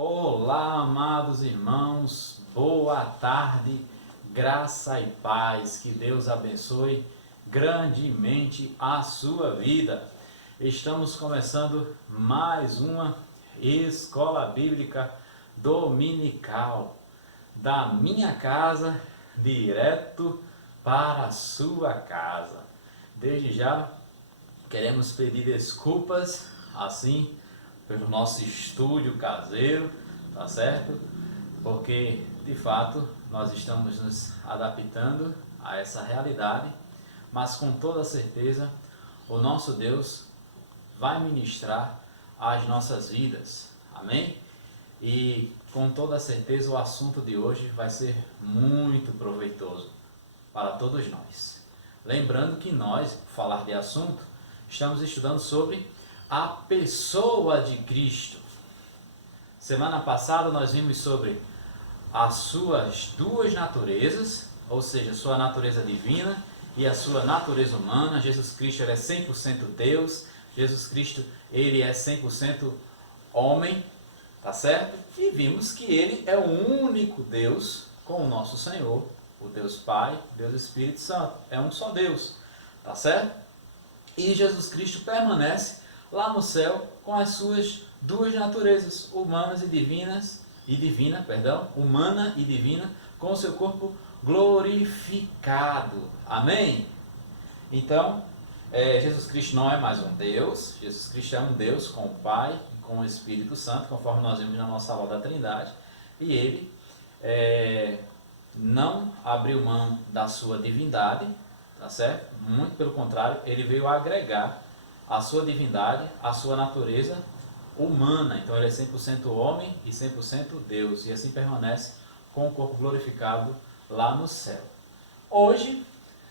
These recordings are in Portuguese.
Olá, amados irmãos, boa tarde, graça e paz, que Deus abençoe grandemente a sua vida. Estamos começando mais uma escola bíblica dominical, da minha casa direto para a sua casa. Desde já queremos pedir desculpas assim pelo nosso estúdio caseiro, tá certo? Porque de fato nós estamos nos adaptando a essa realidade, mas com toda certeza o nosso Deus vai ministrar as nossas vidas, amém? E com toda certeza o assunto de hoje vai ser muito proveitoso para todos nós. Lembrando que nós, por falar de assunto, estamos estudando sobre a pessoa de Cristo. Semana passada nós vimos sobre as suas duas naturezas, ou seja, sua natureza divina e a sua natureza humana. Jesus Cristo ele é 100% Deus, Jesus Cristo ele é 100% homem, tá certo? E vimos que ele é o único Deus com o nosso Senhor, o Deus Pai, Deus Espírito Santo, é um só Deus, tá certo? E Jesus Cristo permanece lá no céu com as suas duas naturezas, humanas e divinas, humana e divina, com o seu corpo glorificado. Amém? Então, Jesus Cristo não é mais um Deus, Jesus Cristo é um Deus com o Pai, com o Espírito Santo, conforme nós vimos na nossa aula da Trindade, e ele não abriu mão da sua divindade, tá certo? Muito pelo contrário, ele veio agregar a sua divindade, a sua natureza humana. Então ele é 100% homem e 100% Deus, e assim permanece com o corpo glorificado lá no céu. Hoje,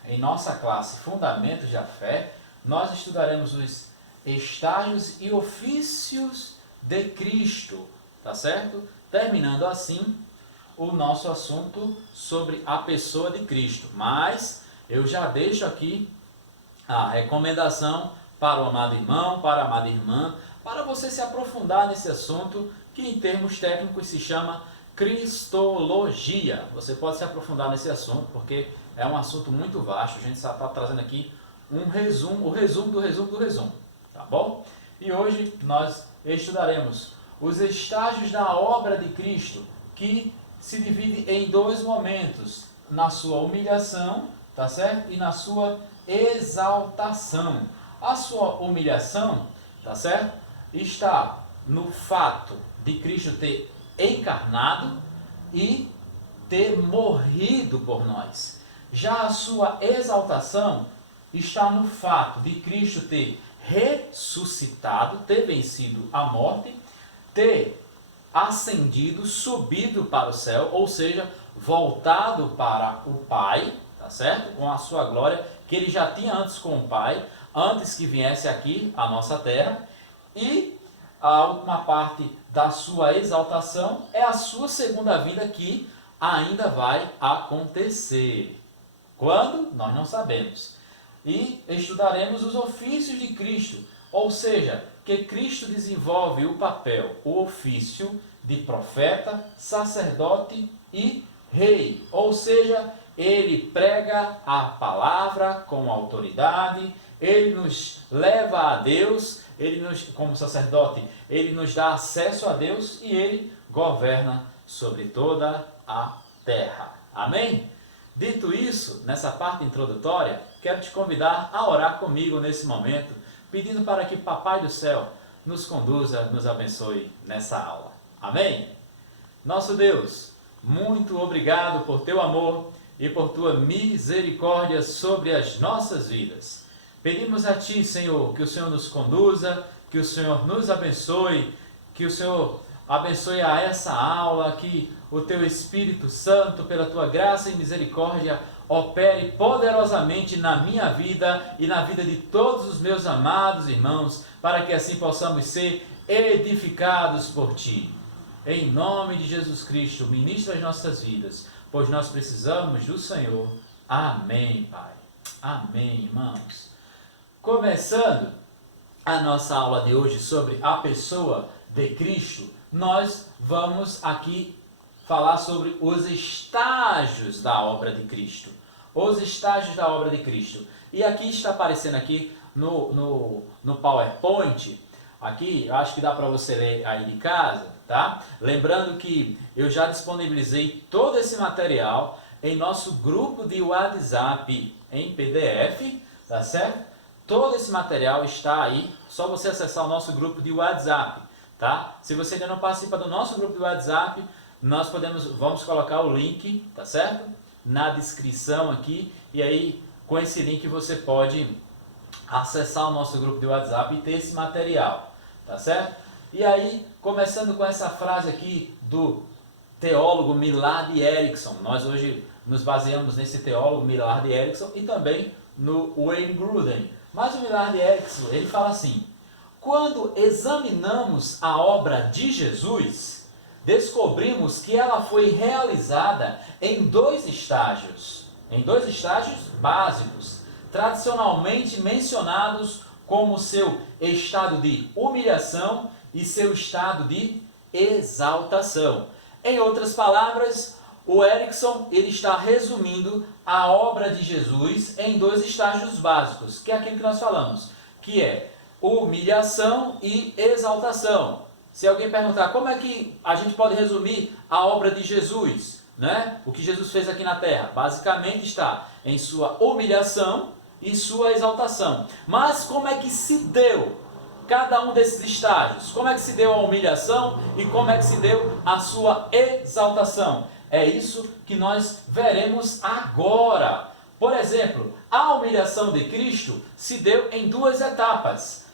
em nossa classe Fundamentos da Fé, nós estudaremos os estágios e ofícios de Cristo, tá certo? Terminando assim o nosso assunto sobre a pessoa de Cristo. Mas eu já deixo aqui a recomendação para o amado irmão, para a amada irmã, para você se aprofundar nesse assunto que em termos técnicos se chama Cristologia. Você pode se aprofundar nesse assunto porque é um assunto muito vasto. A gente só está trazendo aqui um resumo, o resumo do resumo do resumo, tá bom? E hoje nós estudaremos os estágios da obra de Cristo, que se divide em dois momentos, na sua humilhação, tá certo? E na sua exaltação. A sua humilhação, tá certo? Está no fato de Cristo ter encarnado e ter morrido por nós. Já a sua exaltação está no fato de Cristo ter ressuscitado, ter vencido a morte, ter ascendido, subido para o céu, ou seja, voltado para o Pai, tá certo? Com a sua glória que ele já tinha antes com o Pai, antes que viesse aqui a nossa terra. E a última parte da sua exaltação é a sua segunda vinda, que ainda vai acontecer. Quando? Nós não sabemos. E estudaremos os ofícios de Cristo, ou seja, que Cristo desenvolve o papel, o ofício de profeta, sacerdote e rei. Ou seja, ele prega a palavra com autoridade, ele nos leva a Deus, como sacerdote, ele nos dá acesso a Deus e ele governa sobre toda a terra. Amém? Dito isso, nessa parte introdutória, quero te convidar a orar comigo nesse momento, pedindo para que Papai do Céu nos conduza, nos abençoe nessa aula. Amém? Nosso Deus, muito obrigado por teu amor e por tua misericórdia sobre as nossas vidas. Pedimos a Ti, Senhor, que o Senhor nos conduza, que o Senhor nos abençoe, que o Senhor abençoe a essa aula, que o Teu Espírito Santo, pela Tua graça e misericórdia, opere poderosamente na minha vida e na vida de todos os meus amados irmãos, para que assim possamos ser edificados por Ti. Em nome de Jesus Cristo, ministra as nossas vidas, pois nós precisamos do Senhor. Amém, Pai. Amém, irmãos. Começando a nossa aula de hoje sobre a pessoa de Cristo, nós vamos aqui falar sobre os estágios da obra de Cristo. Os estágios da obra de Cristo. E aqui está aparecendo aqui no PowerPoint, aqui, eu acho que dá para você ler aí de casa, tá? Lembrando que eu já disponibilizei todo esse material em nosso grupo de WhatsApp em PDF, tá certo? Todo esse material está aí, só você acessar o nosso grupo de WhatsApp, tá? Se você ainda não participa do nosso grupo de WhatsApp, vamos colocar o link, tá certo? Na descrição aqui, e aí com esse link você pode acessar o nosso grupo de WhatsApp e ter esse material, tá certo? E aí, começando com essa frase aqui do teólogo Millard Erickson, nós hoje nos baseamos nesse teólogo Millard Erickson e também no Wayne Grudem. Mas o Millard Erickson, ele fala assim: quando examinamos a obra de Jesus, descobrimos que ela foi realizada em dois estágios básicos, tradicionalmente mencionados como seu estado de humilhação e seu estado de exaltação. Em outras palavras, o Erickson ele está resumindo a obra de Jesus em dois estágios básicos, que é aquilo que nós falamos, que é humilhação e exaltação. Se alguém perguntar como é que a gente pode resumir a obra de Jesus, né? O que Jesus fez aqui na terra, basicamente está em sua humilhação e sua exaltação. Mas como é que se deu cada um desses estágios? Como é que se deu a humilhação e como é que se deu a sua exaltação? É isso que nós veremos agora. Por exemplo, a humilhação de Cristo se deu em duas etapas.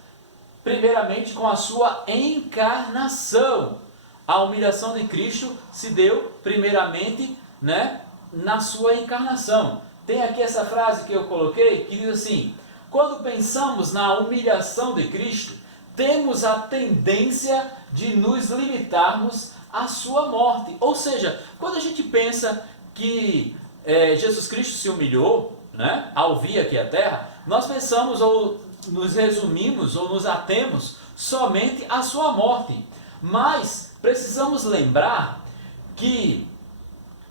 Primeiramente com a sua encarnação. A humilhação de Cristo se deu primeiramente, né, na sua encarnação. Tem aqui essa frase que eu coloquei que diz assim: quando pensamos na humilhação de Cristo, temos a tendência de nos limitarmos à sua morte. Ou seja, quando a gente pensa que Jesus Cristo se humilhou, né, ao vir aqui à terra, nós pensamos ou nos resumimos ou nos atemos somente à sua morte. Mas precisamos lembrar que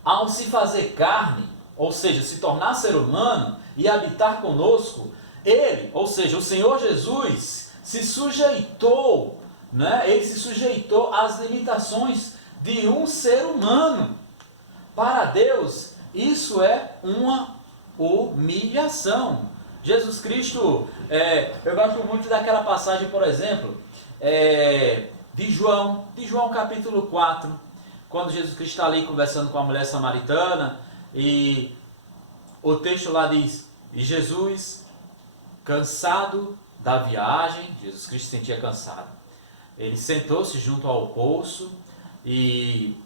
ao se fazer carne, ou seja, se tornar ser humano e habitar conosco, ele, ou seja, o Senhor Jesus, se sujeitou, né? Ele se sujeitou às limitações de um ser humano. Para Deus, isso é uma humilhação. Jesus Cristo, eu gosto muito daquela passagem, por exemplo, de João capítulo 4, quando Jesus Cristo está ali conversando com a mulher samaritana, e o texto lá diz: e Jesus, cansado da viagem, Jesus Cristo se sentia cansado, ele sentou-se junto ao poço e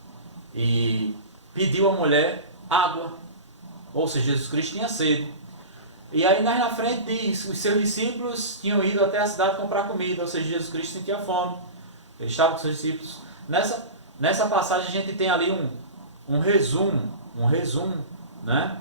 pediu à mulher água, ou seja, Jesus Cristo tinha sede. E aí na frente diz, os seus discípulos tinham ido até a cidade comprar comida, ou seja, Jesus Cristo sentia fome, ele estava com seus discípulos. Nessa passagem a gente tem ali um resumo, né,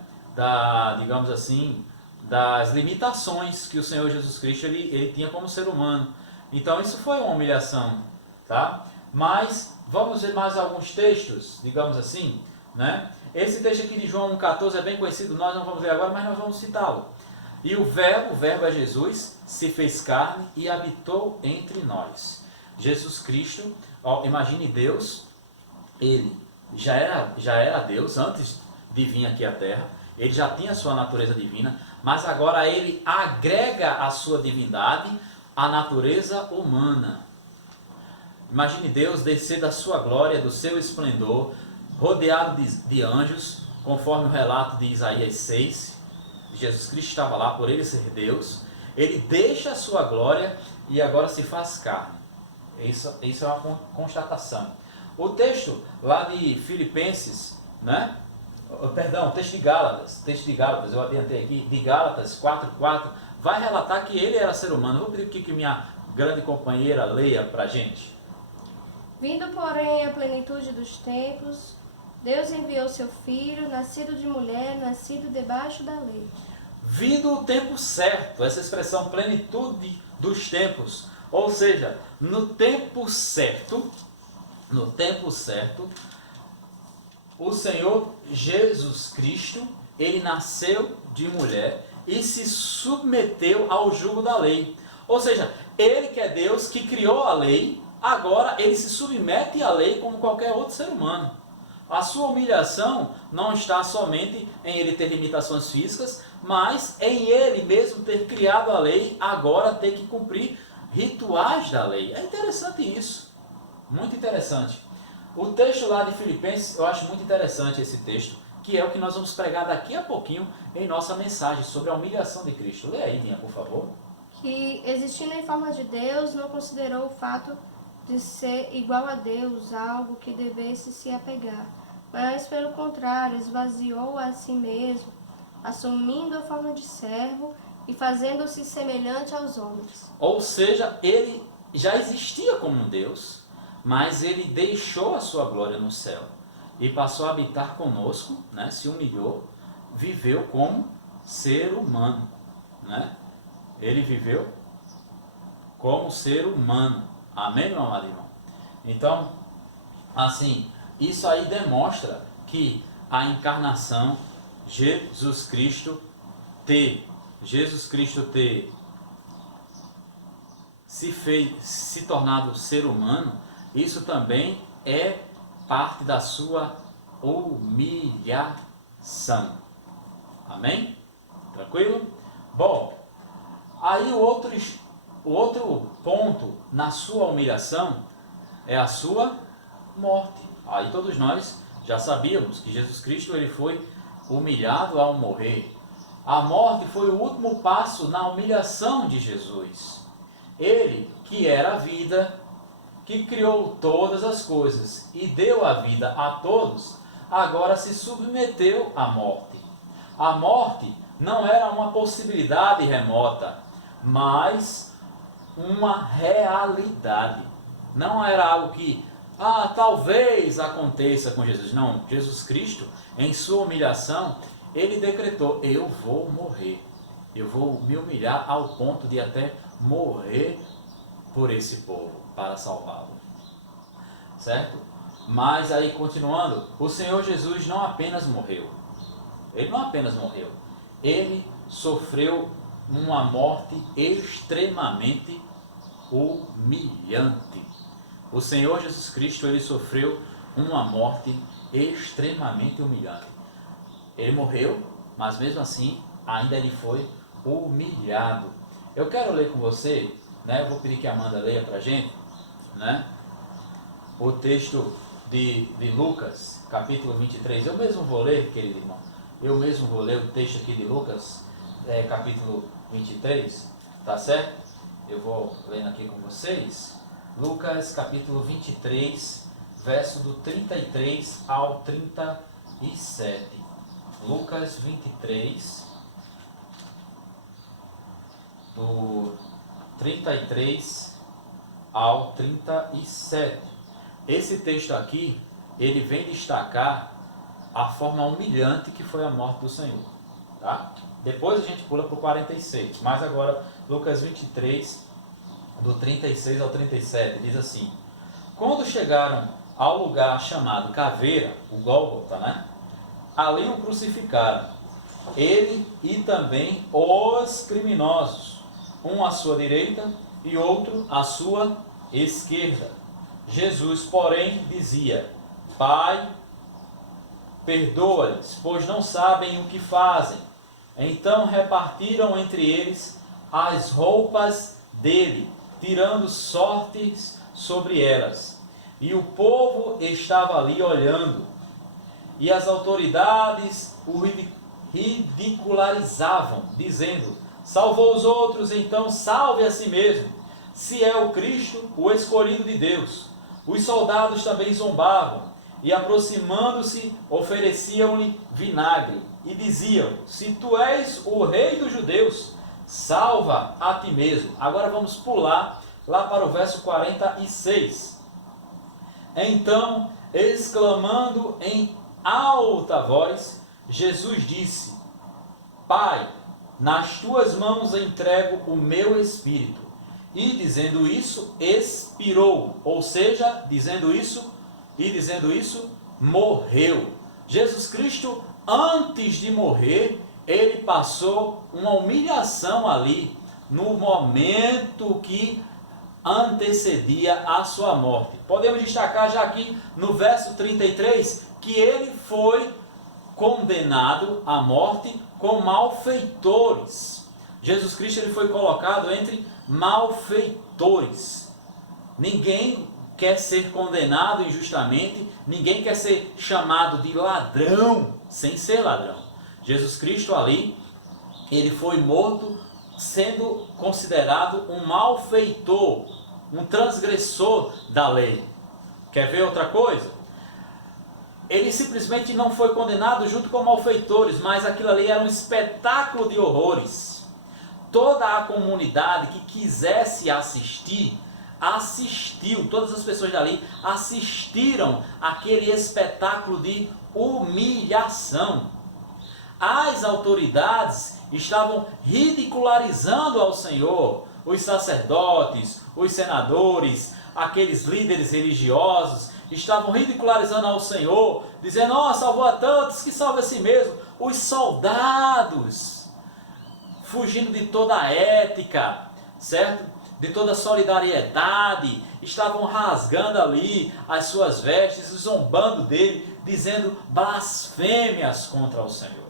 digamos assim, das limitações que o Senhor Jesus Cristo ele tinha como ser humano. Então isso foi uma humilhação, tá? Mas vamos ver mais alguns textos, digamos assim, né? Esse texto aqui de João 1,14 é bem conhecido, nós não vamos ler agora, mas nós vamos citá-lo. E o verbo é Jesus, se fez carne e habitou entre nós. Jesus Cristo, imagine Deus, ele já era Deus antes de vir aqui à terra, ele já tinha a sua natureza divina, mas agora ele agrega a sua divindade à natureza humana. Imagine Deus descer da sua glória, do seu esplendor, rodeado de anjos, conforme o relato de Isaías 6, Jesus Cristo estava lá por ele ser Deus, ele deixa a sua glória e agora se faz carne. Isso é uma constatação. O texto lá de Filipenses, né? Perdão, o texto de Gálatas, eu adiantei aqui, de Gálatas 4:4, vai relatar que ele era ser humano. Vou pedir que minha grande companheira leia para a gente. Vindo, porém, a plenitude dos tempos, Deus enviou seu Filho, nascido de mulher, nascido debaixo da lei. Vindo o tempo certo, essa expressão plenitude dos tempos, ou seja, no tempo certo, no tempo certo, o Senhor Jesus Cristo, ele nasceu de mulher e se submeteu ao jugo da lei. Ou seja, ele que é Deus, que criou a lei, agora ele se submete à lei como qualquer outro ser humano. A sua humilhação não está somente em ele ter limitações físicas, mas em ele mesmo ter criado a lei, agora ter que cumprir rituais da lei. É interessante isso, muito interessante. O texto lá de Filipenses, eu acho muito interessante esse texto, que é o que nós vamos pregar daqui a pouquinho em nossa mensagem sobre a humilhação de Cristo. Lê aí, Dinha, por favor. Que, existindo em forma de Deus, não considerou o fato de ser igual a Deus algo que devesse se apegar, mas, pelo contrário, esvaziou a si mesmo, assumindo a forma de servo e fazendo-se semelhante aos homens. Ou seja, ele já existia como um Deus, mas ele deixou a sua glória no céu e passou a habitar conosco, né? Se humilhou, viveu como ser humano, né? Ele viveu como ser humano. Amém, meu amado irmão? Então, assim, isso aí demonstra que a encarnação, Jesus Cristo ter se tornado ser humano, isso também é parte da sua humilhação. Amém? Tranquilo? Bom, aí o outro ponto na sua humilhação é a sua morte. Aí todos nós já sabíamos que Jesus Cristo ele foi humilhado ao morrer. A morte foi o último passo na humilhação de Jesus. Ele, que era a vida, que criou todas as coisas e deu a vida a todos, agora se submeteu à morte. A morte não era uma possibilidade remota, mas uma realidade. Não era algo que, talvez aconteça com Jesus. Não, Jesus Cristo, em sua humilhação, ele decretou, eu vou morrer. Eu vou me humilhar ao ponto de até morrer por esse povo, para salvá-lo. Certo? Mas aí, continuando, o Senhor Jesus não apenas morreu. Ele não apenas morreu. Ele sofreu uma morte extremamente humilhante. O Senhor Jesus Cristo, ele sofreu uma morte extremamente humilhante. Ele morreu, mas mesmo assim, ainda ele foi humilhado. Eu quero ler com você, né? Eu vou pedir que a Amanda leia para a gente, né? O texto de Lucas, capítulo 23. Eu mesmo vou ler, querido irmão. Eu mesmo vou ler o texto aqui de Lucas, capítulo 23, tá certo? Eu vou lendo aqui com vocês. Lucas, capítulo 23, verso do 33 ao 37. Lucas 23, do 33 ao 37. Esse texto aqui, ele vem destacar a forma humilhante que foi a morte do Senhor, tá? Depois a gente pula para o 46, mas agora Lucas 23, do 36 ao 37, diz assim: quando chegaram ao lugar chamado Caveira, o Gólgota, né? Ali o crucificaram, ele e também os criminosos, um à sua direita e outro à sua esquerda. Jesus, porém, dizia: Pai, perdoa-lhes, pois não sabem o que fazem. Então repartiram entre eles as roupas dele, tirando sortes sobre elas. E o povo estava ali olhando, e as autoridades o ridicularizavam, dizendo: salvou os outros, então salve a si mesmo, se é o Cristo, o escolhido de Deus. Os soldados também zombavam, e aproximando-se, ofereciam-lhe vinagre, e diziam: se tu és o rei dos judeus, salva a ti mesmo. Agora vamos pular lá para o verso 46. Então, exclamando em alta voz, Jesus disse: Pai, nas tuas mãos entrego o meu espírito. E dizendo isso, expirou, ou seja, dizendo isso, e dizendo isso, morreu. Jesus Cristo, antes de morrer, ele passou uma humilhação ali, no momento que antecedia a sua morte. Podemos destacar já aqui no verso 33, que ele foi condenado à morte com malfeitores. Jesus Cristo ele foi colocado entre malfeitores. Ninguém quer ser condenado injustamente, ninguém quer ser chamado de ladrão sem ser ladrão. Jesus Cristo ali, ele foi morto sendo considerado um malfeitor, um transgressor da lei. Quer ver outra coisa? Ele simplesmente não foi condenado junto com malfeitores, mas aquilo ali era um espetáculo de horrores. Toda a comunidade que quisesse assistir, assistiu, todas as pessoas dali assistiram aquele espetáculo de humilhação. As autoridades estavam ridicularizando ao Senhor, os sacerdotes, os senadores, aqueles líderes religiosos, estavam ridicularizando ao Senhor, dizendo, salvou a tantos, que salve a si mesmo. Os soldados, fugindo de toda a ética, certo? De toda a solidariedade, estavam rasgando ali as suas vestes, zombando dele, dizendo blasfêmias contra o Senhor.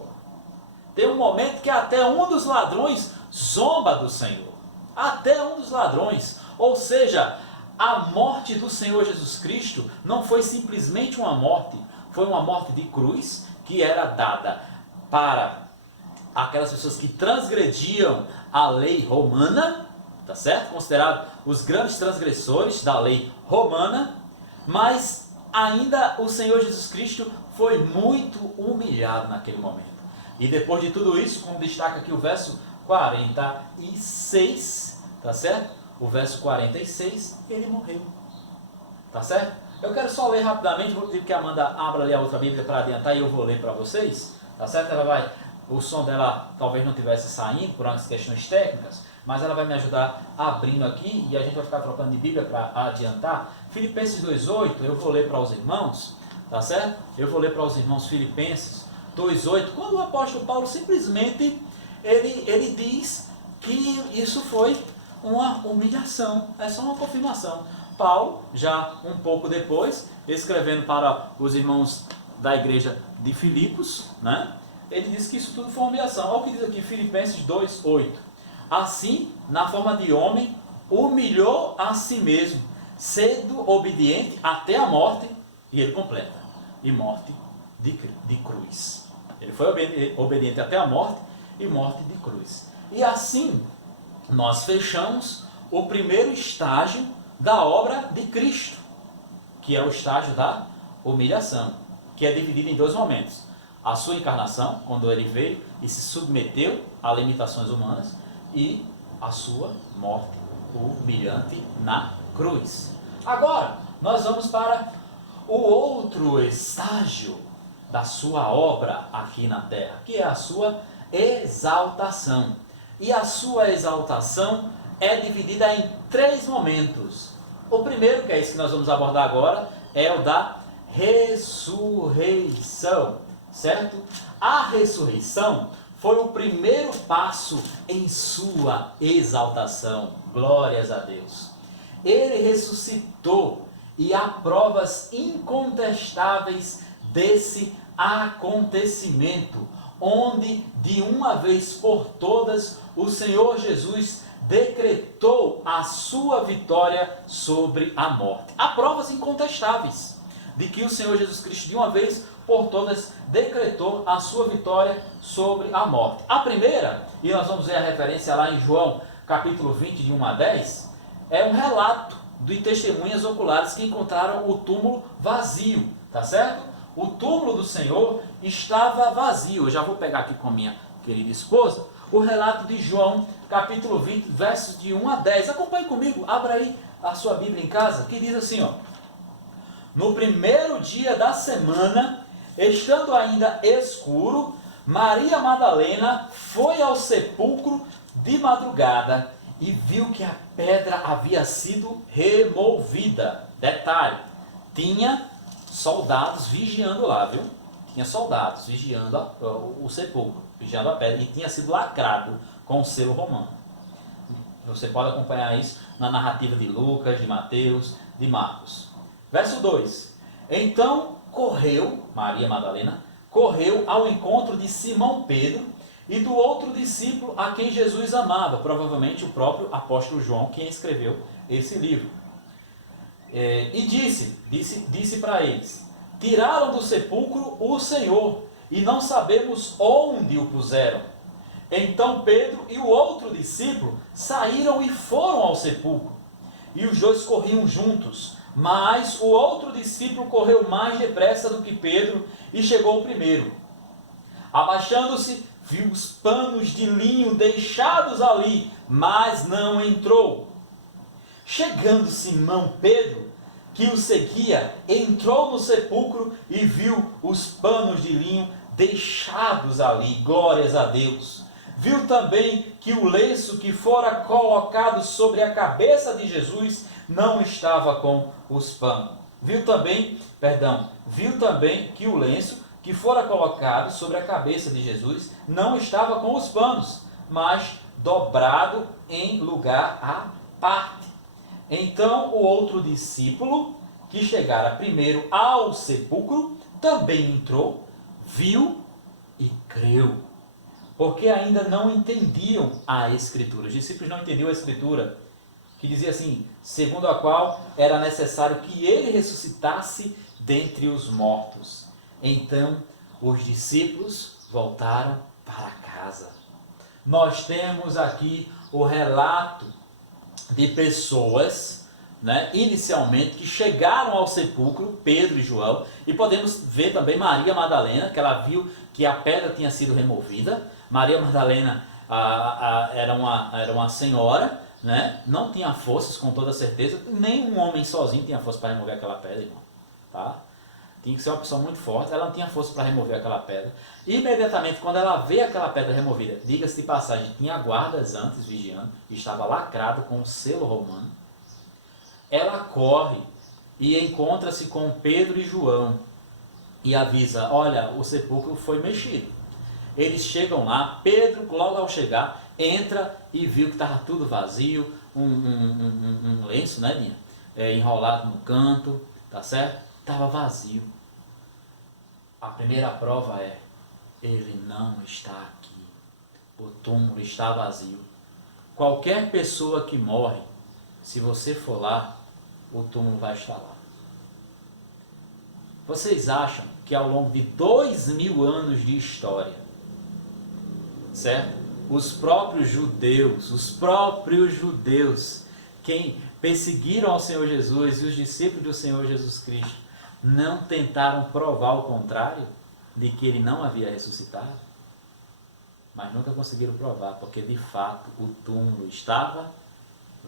Tem um momento que até um dos ladrões zomba do Senhor. Até um dos ladrões. Ou seja, a morte do Senhor Jesus Cristo não foi simplesmente uma morte. Foi uma morte de cruz que era dada para aquelas pessoas que transgrediam a lei romana, tá certo? Considerados os grandes transgressores da lei romana. Mas ainda o Senhor Jesus Cristo foi muito humilhado naquele momento. E depois de tudo isso, como destaca aqui o verso 46, tá certo? O verso 46, ele morreu. Tá certo? Eu quero só ler rapidamente, vou pedir que a Amanda abra ali a outra Bíblia para adiantar e eu vou ler para vocês. Tá certo? O som dela talvez não estivesse saindo por umas questões técnicas, mas ela vai me ajudar abrindo aqui e a gente vai ficar trocando de Bíblia para adiantar. Filipenses 2,8, eu vou ler para os irmãos, tá certo? Eu vou ler para os irmãos Filipenses 2,8, quando o apóstolo Paulo simplesmente ele diz que isso foi uma humilhação, é só uma confirmação. Paulo, já um pouco depois, escrevendo para os irmãos da igreja de Filipos, né, ele diz que isso tudo foi uma humilhação. Olha o que diz aqui, Filipenses 2,8. Assim, na forma de homem, humilhou a si mesmo, sendo obediente até a morte, e ele completa, e morte de cruz. Ele foi obediente até a morte e morte de cruz. E assim, nós fechamos o primeiro estágio da obra de Cristo, que é o estágio da humilhação, que é dividido em dois momentos. A sua encarnação, quando ele veio e se submeteu a limitações humanas, e a sua morte humilhante na cruz. Agora, nós vamos para o outro estágio da sua obra aqui na terra, que é a sua exaltação. E a sua exaltação é dividida em três momentos. O primeiro, que é esse que nós vamos abordar agora, é o da ressurreição, certo? A ressurreição foi o primeiro passo em sua exaltação. Glórias a Deus. Ele ressuscitou e há provas incontestáveis desse acontecimento, onde de uma vez por todas o Senhor Jesus decretou a sua vitória sobre a morte. Há provas incontestáveis de que o Senhor Jesus Cristo de uma vez por todas decretou a sua vitória sobre a morte. A primeira, e nós vamos ver a referência lá em João capítulo 20 de 1 a 10, é um relato de testemunhas oculares que encontraram o túmulo vazio, tá certo? O túmulo do Senhor estava vazio. Eu já vou pegar aqui com a minha querida esposa o relato de João, capítulo 20, versos de 1 a 10. Acompanhe comigo, abra aí a sua Bíblia em casa, que diz assim, ó. No primeiro dia da semana, estando ainda escuro, Maria Madalena foi ao sepulcro de madrugada e viu que a pedra havia sido removida. Detalhe, tinha soldados vigiando lá, viu? Tinha soldados vigiando o sepulcro, vigiando a pedra, e tinha sido lacrado com o selo romano. Você pode acompanhar isso na narrativa de Lucas, de Mateus, de Marcos. Verso 2. Então correu, Maria Madalena, correu ao encontro de Simão Pedro e do outro discípulo a quem Jesus amava, provavelmente o próprio apóstolo João, quem escreveu esse livro. E disse para eles: tiraram do sepulcro o Senhor, e não sabemos onde o puseram. Então Pedro e o outro discípulo saíram e foram ao sepulcro, e os dois corriam juntos. Mas o outro discípulo correu mais depressa do que Pedro e chegou primeiro. Abaixando-se, viu os panos de linho deixados ali, mas não entrou. Chegando Simão Pedro, que o seguia, entrou no sepulcro e viu os panos de linho deixados ali. Glórias a Deus. Viu também que o lenço que fora colocado sobre a cabeça de Jesus não estava com os panos. Viu também que o lenço que fora colocado sobre a cabeça de Jesus não estava com os panos, mas dobrado em lugar à parte. Então o outro discípulo, que chegara primeiro ao sepulcro, também entrou, viu e creu, porque ainda não entendiam a Escritura. Os discípulos não entendiam a Escritura, que dizia assim, segundo a qual era necessário que ele ressuscitasse dentre os mortos. Então os discípulos voltaram para casa. Nós temos aqui o relato de pessoas, inicialmente, que chegaram ao sepulcro, Pedro e João, e podemos ver também Maria Madalena, que ela viu que a pedra tinha sido removida. Maria Madalena era uma senhora, não tinha forças, com toda certeza, nem um homem sozinho tinha força para remover aquela pedra, irmão. Tá? Tinha que ser uma pessoa muito forte, ela não tinha força para remover aquela pedra. Imediatamente, quando ela vê aquela pedra removida, diga-se de passagem, tinha guardas antes vigiando, estava lacrado com o selo romano. Ela corre e encontra-se com Pedro e João e avisa, olha, o sepulcro foi mexido. Eles chegam lá, Pedro, logo ao chegar, entra e viu que estava tudo vazio, um lenço, Dinha? Enrolado no canto, tá certo? Estava vazio. A primeira prova é, ele não está aqui. O túmulo está vazio. Qualquer pessoa que morre, se você for lá, o túmulo vai estar lá. Vocês acham que ao longo de 2000 anos de história, certo? Os próprios judeus, quem perseguiram ao Senhor Jesus e os discípulos do Senhor Jesus Cristo, não tentaram provar o contrário, de que ele não havia ressuscitado? Mas nunca conseguiram provar, porque de fato o túmulo estava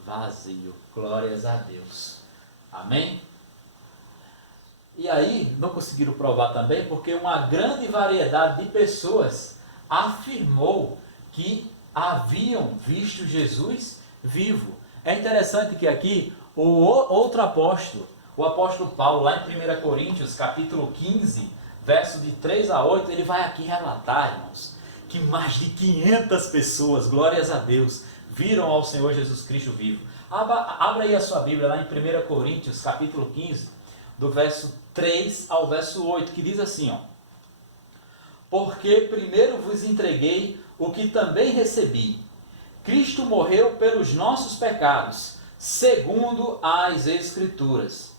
vazio. Glórias a Deus. Amém? E aí, não conseguiram provar também, porque uma grande variedade de pessoas afirmou que haviam visto Jesus vivo. É interessante que aqui, o outro apóstolo, o apóstolo Paulo, lá em 1 Coríntios, capítulo 15, verso de 3 a 8, ele vai aqui relatar, irmãos, que mais de 500 pessoas, glórias a Deus, viram ao Senhor Jesus Cristo vivo. Abra aí a sua Bíblia, lá em 1 Coríntios, capítulo 15, do verso 3 ao verso 8, que diz assim, ó: porque primeiro vos entreguei o que também recebi. Cristo morreu pelos nossos pecados, segundo as Escrituras.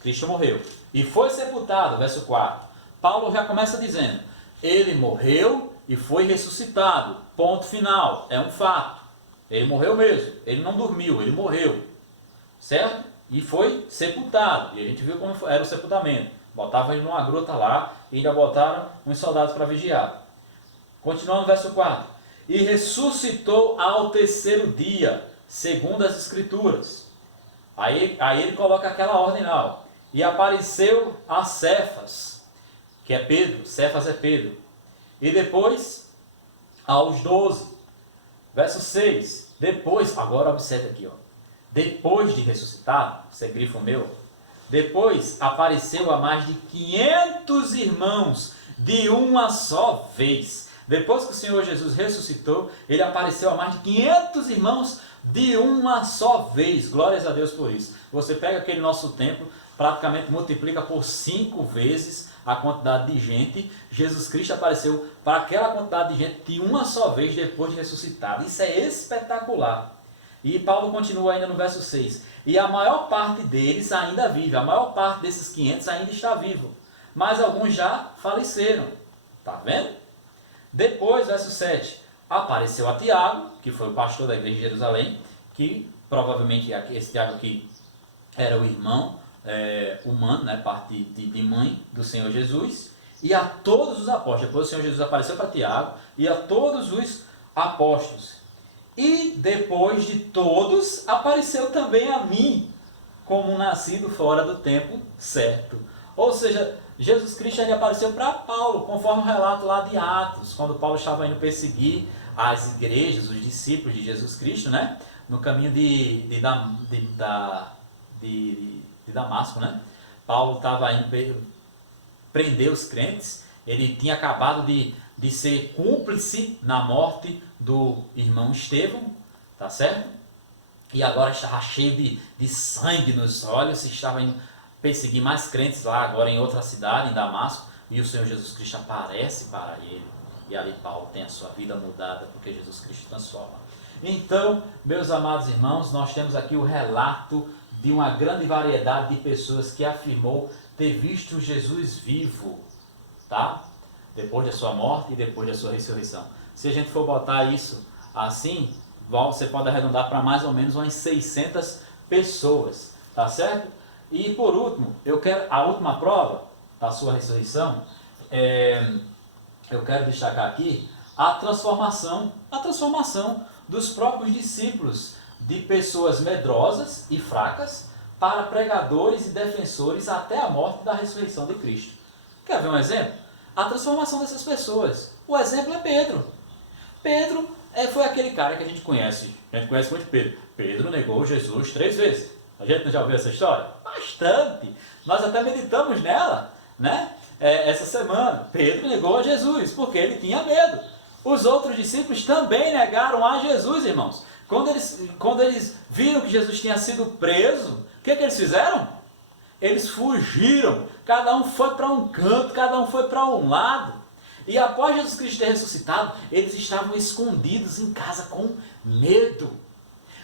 Cristo morreu e foi sepultado, verso 4. Paulo já começa dizendo, ele morreu e foi ressuscitado, ponto final, é um fato. Ele morreu mesmo, ele não dormiu, ele morreu, certo? E foi sepultado, e a gente viu como era o sepultamento. Botavam ele numa gruta lá e ainda botaram uns soldados para vigiar. Continuando no verso 4. E ressuscitou ao terceiro dia, segundo as Escrituras. Aí ele coloca aquela ordem lá. E apareceu a Cefas, que é Pedro. Cefas é Pedro. E depois aos 12. Verso 6. Depois, agora observe aqui, depois de ressuscitado, isso é grifo meu, Depois apareceu a mais de 500 irmãos de uma só vez. Depois que o Senhor Jesus ressuscitou, ele apareceu a mais de 500 irmãos de uma só vez. Glórias a Deus por isso. Você pega aquele nosso templo, praticamente multiplica por 5 vezes a quantidade de gente. Jesus Cristo apareceu para aquela quantidade de gente de uma só vez depois de ressuscitado. Isso é espetacular. E Paulo continua ainda no verso 6. E a maior parte deles ainda vive. A maior parte desses 500 ainda está vivo. Mas alguns já faleceram. Está vendo? Depois, verso 7. Apareceu a Tiago, que foi o pastor da igreja de Jerusalém, que provavelmente esse Tiago aqui era o irmão humano, né, parte de mãe do Senhor Jesus, e a todos os apóstolos. Depois o Senhor Jesus apareceu para Tiago e a todos os apóstolos. E depois de todos, apareceu também a mim, como um nascido fora do tempo certo. Ou seja, Jesus Cristo ele apareceu para Paulo, conforme o relato lá de Atos, quando Paulo estava indo perseguir as igrejas, os discípulos de Jesus Cristo, né, no caminho de Damasco, né? Paulo estava indo prender os crentes, ele tinha acabado de ser cúmplice na morte do irmão Estevão, tá certo? E agora estava cheio de sangue nos olhos, estava indo perseguir mais crentes lá, agora em outra cidade, em Damasco, e o Senhor Jesus Cristo aparece para ele, e ali Paulo tem a sua vida mudada, porque Jesus Cristo transforma. Então, meus amados irmãos, nós temos aqui o relato de uma grande variedade de pessoas que afirmou ter visto Jesus vivo, tá? Depois da sua morte e depois da sua ressurreição. Se a gente for botar isso assim, você pode arredondar para mais ou menos umas 600 pessoas, tá certo? E por último, eu quero a última prova da sua ressurreição, eu quero destacar aqui a transformação dos próprios discípulos de pessoas medrosas e fracas para pregadores e defensores até a morte da ressurreição de Cristo. Quer ver um exemplo? A transformação dessas pessoas. O exemplo é Pedro. Pedro foi aquele cara que a gente conhece muito Pedro. Pedro negou Jesus 3 vezes. A gente não já ouviu essa história? Bastante. Nós até meditamos nela, né? Essa semana. Pedro negou a Jesus porque ele tinha medo. Os outros discípulos também negaram a Jesus, irmãos. Quando eles viram que Jesus tinha sido preso, o que eles fizeram? Eles fugiram. Cada um foi para um canto, cada um foi para um lado. E após Jesus Cristo ter ressuscitado, eles estavam escondidos em casa com medo.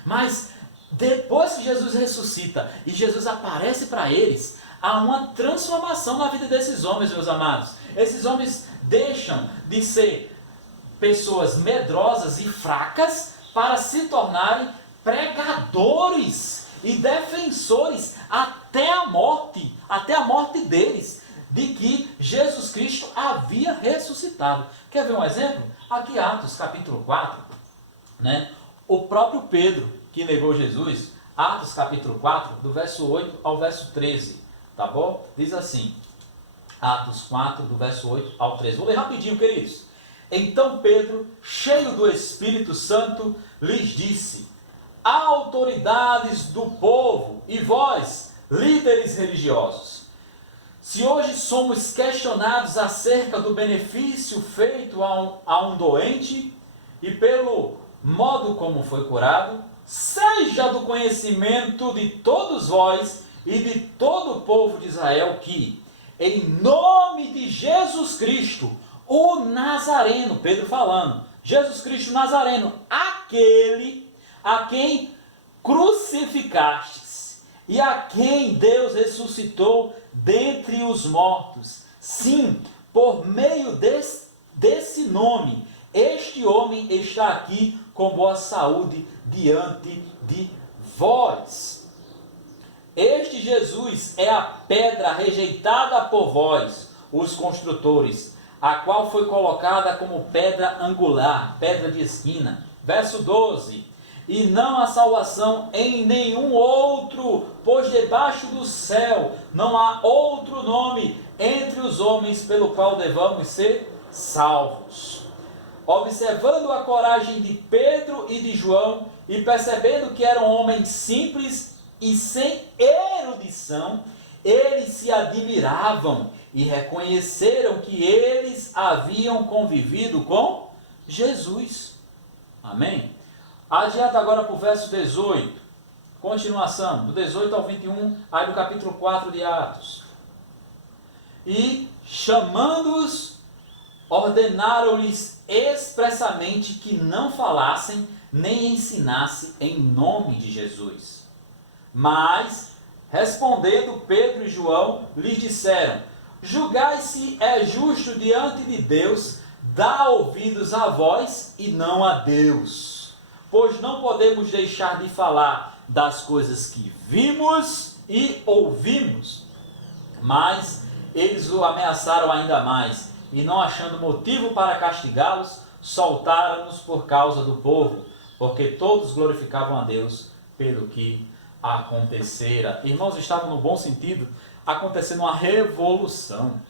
Mas depois que Jesus ressuscita e Jesus aparece para eles, há uma transformação na vida desses homens, meus amados. Esses homens deixam de ser pessoas medrosas e fracas para se tornarem pregadores e defensores até a morte deles, de que Jesus Cristo havia ressuscitado. Quer ver um exemplo? Aqui Atos capítulo 4, né? O próprio Pedro, que negou Jesus, Atos capítulo 4, do verso 8 ao verso 13, tá bom? Diz assim, Atos 4, do verso 8 ao 13. Vou ler rapidinho, queridos. Então Pedro, cheio do Espírito Santo, lhes disse: autoridades do povo e vós, líderes religiosos, se hoje somos questionados acerca do benefício feito a um doente e pelo modo como foi curado, seja do conhecimento de todos vós e de todo o povo de Israel que, em nome de Jesus Cristo, o Nazareno, Pedro falando, Jesus Cristo Nazareno, aquele a quem crucificastes e a quem Deus ressuscitou dentre os mortos. Sim, por meio desse nome, este homem está aqui com boa saúde diante de vós. Este Jesus é a pedra rejeitada por vós, os construtores, a qual foi colocada como pedra angular, pedra de esquina. Verso 12. E não há salvação em nenhum outro, pois debaixo do céu não há outro nome entre os homens pelo qual devamos ser salvos. Observando a coragem de Pedro e de João, e percebendo que eram homens simples e sem erudição, eles se admiravam e reconheceram que eles haviam convivido com Jesus. Amém? Adianta agora para o verso 18. Continuação, do 18 ao 21, aí do capítulo 4 de Atos. E, chamando-os, ordenaram-lhes expressamente que não falassem nem ensinassem em nome de Jesus. Mas, respondendo Pedro e João, lhes disseram: julgai se é justo diante de Deus dar ouvidos a vós e não a Deus. Pois não podemos deixar de falar das coisas que vimos e ouvimos. Mas eles o ameaçaram ainda mais, e não achando motivo para castigá-los, soltaram-nos por causa do povo, porque todos glorificavam a Deus pelo que acontecera. Irmãos, estavam no bom sentido, acontecendo uma revolução.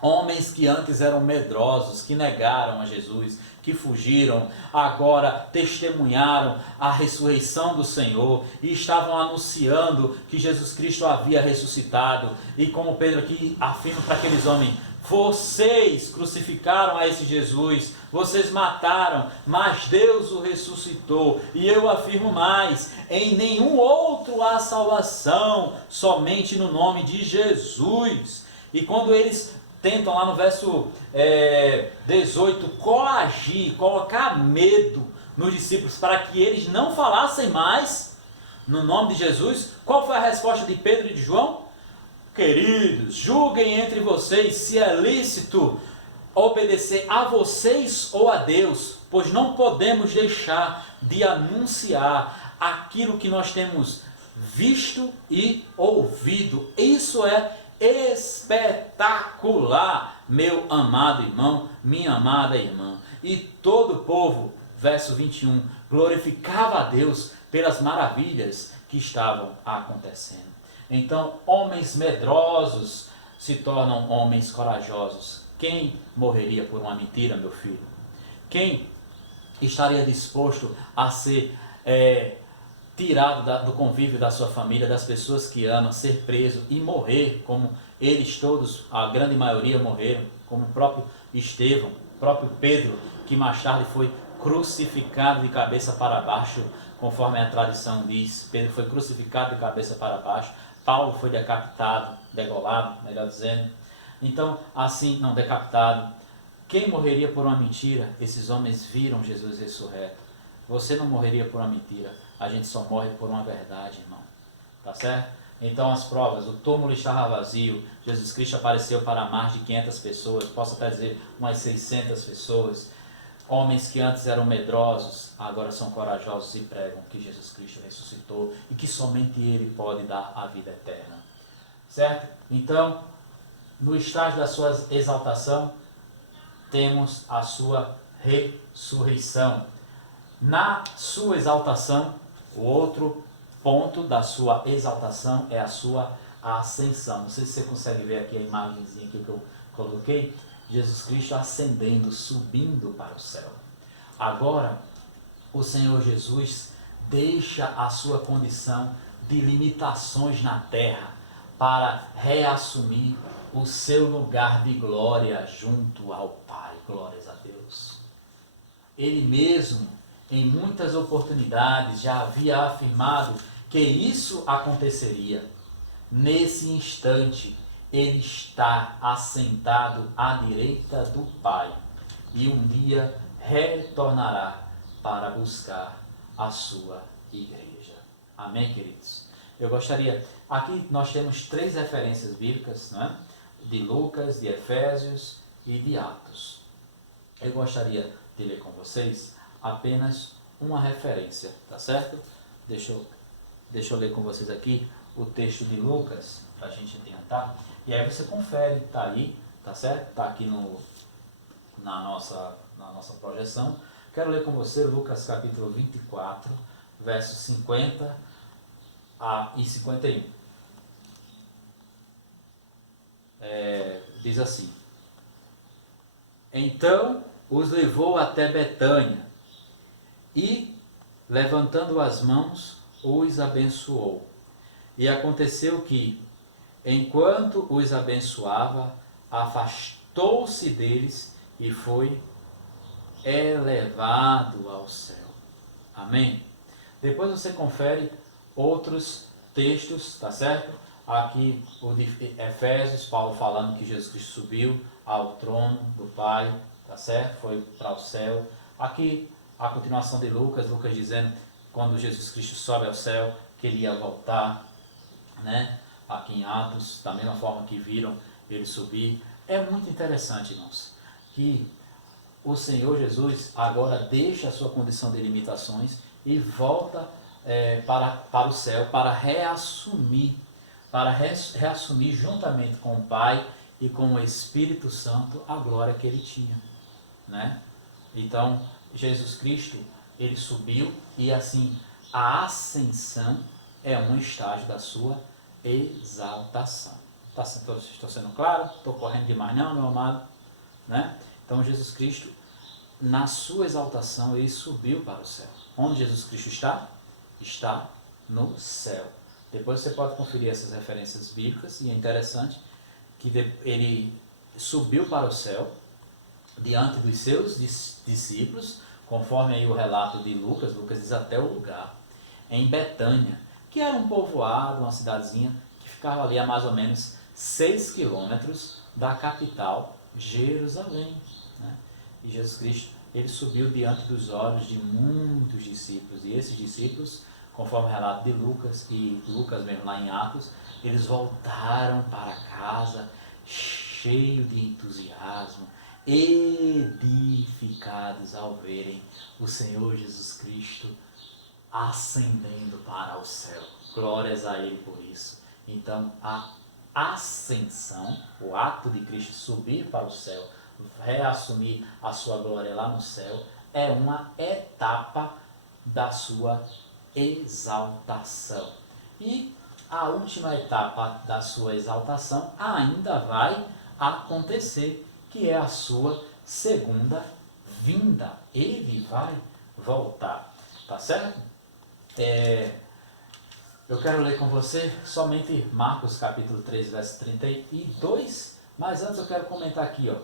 Homens que antes eram medrosos, que negaram a Jesus, que fugiram, agora testemunharam a ressurreição do Senhor e estavam anunciando que Jesus Cristo havia ressuscitado. E como Pedro aqui afirma para aqueles homens: vocês crucificaram a esse Jesus, vocês mataram, mas Deus o ressuscitou. E eu afirmo mais: em nenhum outro há salvação, somente no nome de Jesus. E quando eles tentam lá no verso 18 coagir, colocar medo nos discípulos para que eles não falassem mais no nome de Jesus, qual foi a resposta de Pedro e de João? Queridos, julguem entre vocês se é lícito obedecer a vocês ou a Deus, pois não podemos deixar de anunciar aquilo que nós temos visto e ouvido. Isso é espetacular, meu amado irmão, minha amada irmã. E todo o povo, verso 21, glorificava a Deus pelas maravilhas que estavam acontecendo. Então, homens medrosos se tornam homens corajosos. Quem morreria por uma mentira, meu filho? Quem estaria disposto a ser tirado do convívio da sua família, das pessoas que ama, ser preso e morrer, como eles todos, a grande maioria morreram, como o próprio Estevão, o próprio Pedro, que mais tarde foi crucificado de cabeça para baixo, conforme a tradição diz. Pedro foi crucificado de cabeça para baixo, Paulo foi decapitado, degolado, melhor dizendo. Então, assim, não, decapitado. Quem morreria por uma mentira? Esses homens viram Jesus ressurreto. Você não morreria por uma mentira. A gente só morre por uma verdade, irmão. Tá certo? Então as provas, o túmulo estava vazio, Jesus Cristo apareceu para mais de 500 pessoas, posso até dizer umas 600 pessoas. Homens que antes eram medrosos, agora são corajosos e pregam que Jesus Cristo ressuscitou e que somente Ele pode dar a vida eterna. Certo? Então, no estágio da sua exaltação, temos a sua ressurreição. Na sua exaltação, o outro ponto da sua exaltação é a sua ascensão. Não sei se você consegue ver aqui a imagenzinha que eu coloquei. Jesus Cristo ascendendo, subindo para o céu. Agora, o Senhor Jesus deixa a sua condição de limitações na terra para reassumir o seu lugar de glória junto ao Pai. Glórias a Deus. Ele mesmo, em muitas oportunidades, já havia afirmado que isso aconteceria. Nesse instante, Ele está assentado à direita do Pai e um dia retornará para buscar a sua igreja. Amém, queridos? Eu gostaria, aqui nós temos 3 referências bíblicas, não é? De Lucas, de Efésios e de Atos. Eu gostaria de ler com vocês apenas uma referência, tá certo? Deixa eu ler com vocês aqui o texto de Lucas, para a gente adiantar. E aí você confere, tá aí, tá certo? Tá aqui na nossa projeção. Quero ler com você Lucas capítulo 24, versos 50 e 51. Diz assim: Então os levou até Betânia e, levantando as mãos, os abençoou. E aconteceu que, enquanto os abençoava, afastou-se deles e foi elevado ao céu. Amém? Depois você confere outros textos, tá certo? Aqui o de Efésios, Paulo falando que Jesus Cristo subiu ao trono do Pai, tá certo? Foi para o céu. Aqui a continuação de Lucas, Lucas dizendo quando Jesus Cristo sobe ao céu, que ele ia voltar, né? Aqui em Atos, da mesma forma que viram ele subir. É muito interessante, irmãos, que o Senhor Jesus agora deixa a sua condição de limitações e volta para o céu para reassumir juntamente com o Pai e com o Espírito Santo a glória que ele tinha, né? Então, Jesus Cristo, ele subiu e assim a ascensão é um estágio da sua exaltação. Estou sendo claro? Estou correndo demais não, meu amado? Né? Então, Jesus Cristo, na sua exaltação, ele subiu para o céu. Onde Jesus Cristo está? Está no céu. Depois você pode conferir essas referências bíblicas, e é interessante que ele subiu para o céu diante dos seus discípulos, conforme aí o relato de Lucas. Lucas diz até o lugar, em Betânia, que era um povoado, uma cidadezinha, que ficava ali a mais ou menos 6 quilômetros da capital, Jerusalém, né? E Jesus Cristo, ele subiu diante dos olhos de muitos discípulos, e esses discípulos, conforme o relato de Lucas, e Lucas mesmo lá em Atos, eles voltaram para casa cheio de entusiasmo, edificados ao verem o Senhor Jesus Cristo ascendendo para o céu. Glórias a Ele por isso. Então, a ascensão, o ato de Cristo subir para o céu, reassumir a sua glória lá no céu, é uma etapa da sua exaltação. E a última etapa da sua exaltação ainda vai acontecer, que é a sua segunda vinda. Ele vai voltar, tá certo? Eu quero ler com você somente Marcos capítulo 3, verso 32, mas antes eu quero comentar aqui, ó,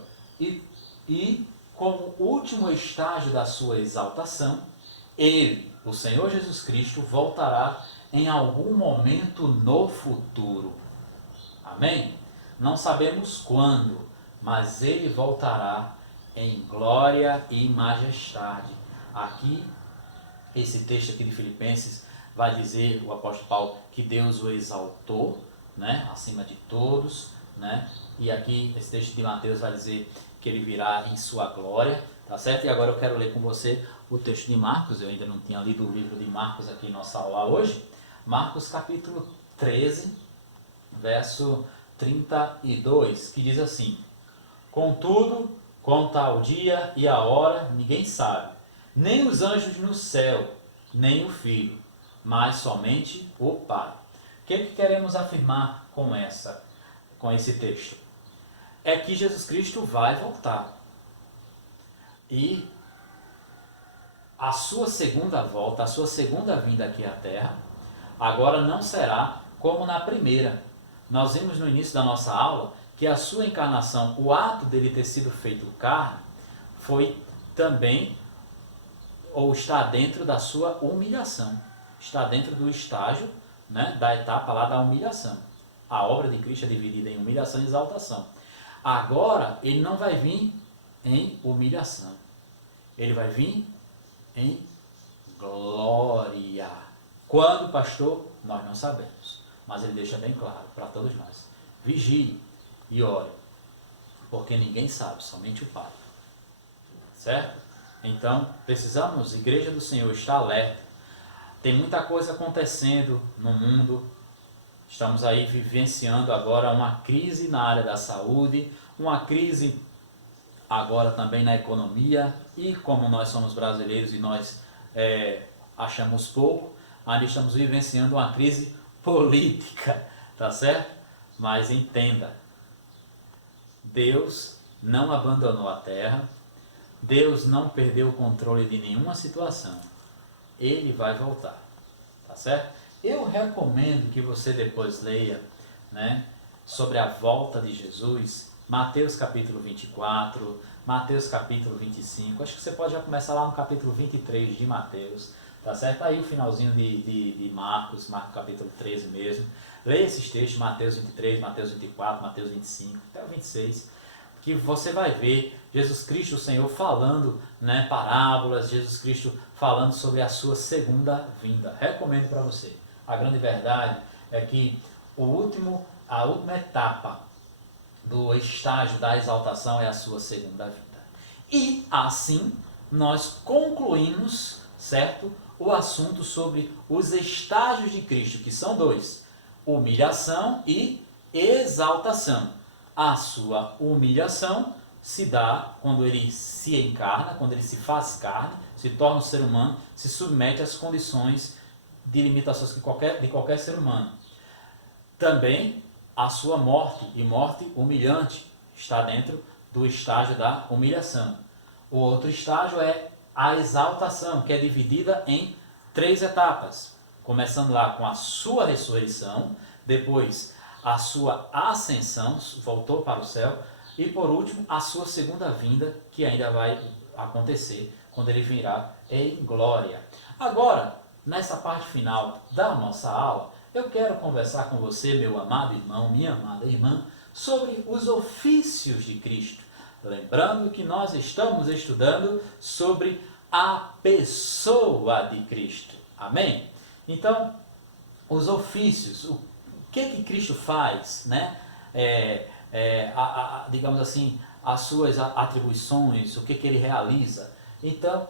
e como último estágio da sua exaltação, ele, o Senhor Jesus Cristo, voltará em algum momento no futuro. Amém? Não sabemos quando, mas ele voltará em glória e majestade. Aqui, esse texto aqui de Filipenses vai dizer, o apóstolo Paulo, que Deus o exaltou, né, acima de todos, né? E aqui esse texto de Mateus vai dizer que ele virá em sua glória, tá certo? E agora eu quero ler com você o texto de Marcos. Eu ainda não tinha lido o livro de Marcos aqui em nossa aula hoje. Marcos capítulo 13, verso 32, que diz assim: contudo, quanto ao dia e a hora, ninguém sabe, nem os anjos no céu, nem o Filho, mas somente o Pai. O que queremos afirmar com esse texto? É que Jesus Cristo vai voltar. E a sua segunda volta, a sua segunda vinda aqui à Terra, agora não será como na primeira. Nós vimos no início da nossa aula que a sua encarnação, o ato dele ter sido feito carne, foi também, ou está dentro da sua humilhação. Está dentro do estágio, né, da etapa lá da humilhação. A obra de Cristo é dividida em humilhação e exaltação. Agora, ele não vai vir em humilhação. Ele vai vir em glória. Quando, pastor? Nós não sabemos. Mas ele deixa bem claro para todos nós. Vigie e ore. Porque ninguém sabe, somente o Pai. Certo? Então, precisamos, Igreja do Senhor, estar alerta. Tem muita coisa acontecendo no mundo. Estamos aí vivenciando agora uma crise na área da saúde, uma crise agora também na economia, e como nós somos brasileiros e nós achamos pouco, ainda estamos vivenciando uma crise política, tá certo? Mas entenda, Deus não abandonou a terra, Deus não perdeu o controle de nenhuma situação. Ele vai voltar, tá certo? Eu recomendo que você depois leia, né, sobre a volta de Jesus, Mateus capítulo 24, Mateus capítulo 25, acho que você pode já começar lá no capítulo 23 de Mateus, tá certo? Aí o finalzinho de Marcos capítulo 13 mesmo. Leia esses textos, Mateus 23, Mateus 24, Mateus 25, até o 26, que você vai ver Jesus Cristo, o Senhor, falando, né, parábolas, Jesus Cristo falando sobre a sua segunda vinda. Recomendo para você. A grande verdade é que a última etapa do estágio da exaltação é a sua segunda vinda. E assim nós concluímos, certo, o assunto sobre os estágios de Cristo, que são dois: humilhação e exaltação. A sua humilhação se dá quando ele se encarna, quando ele se faz carne, se torna um ser humano, se submete às condições de limitações de qualquer ser humano. Também a sua morte, e morte humilhante, está dentro do estágio da humilhação. O outro estágio é a exaltação, que é dividida em 3 etapas, começando lá com a sua ressurreição, depois a sua ascensão, voltou para o céu, e por último a sua segunda vinda, que ainda vai acontecer quando ele virá em glória. Agora, nessa parte final da nossa aula, eu quero conversar com você, meu amado irmão, minha amada irmã, sobre os ofícios de Cristo. Lembrando que nós estamos estudando sobre a pessoa de Cristo. Amém? Então, os ofícios, o que Cristo faz, né? Digamos assim, as suas atribuições, o que ele realiza. Então,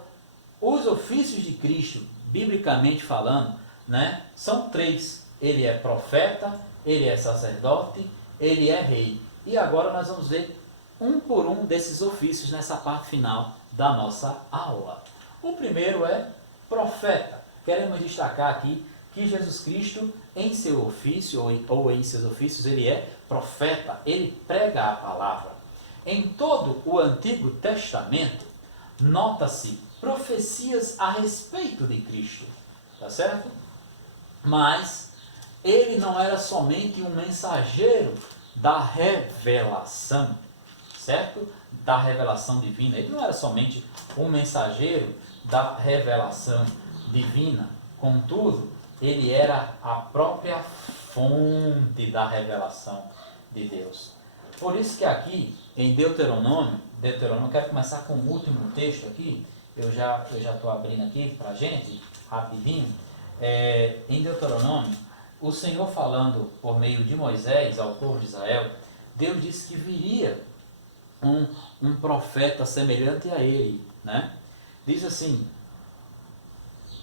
os ofícios de Cristo, biblicamente falando, né, são 3. Ele é profeta, ele é sacerdote, ele é rei. E agora nós vamos ver um por um desses ofícios nessa parte final da nossa aula. O primeiro é profeta. Queremos destacar aqui que Jesus Cristo, em seu ofício ou em seus ofícios, ele é profeta, ele prega a palavra. Em todo o Antigo Testamento, nota-se profecias a respeito de Cristo, tá certo? Mas ele não era somente um mensageiro da revelação, certo? Da revelação divina. Ele não era somente um mensageiro da revelação divina. Contudo, ele era a própria fonte da revelação de Deus. Por isso que aqui em Deuteronômio, eu quero começar com o último texto aqui. Eu já estou abrindo aqui para a gente, rapidinho. Em Deuteronômio, o Senhor falando por meio de Moisés ao povo de Israel, Deus disse que viria um profeta semelhante a ele, né? Diz assim,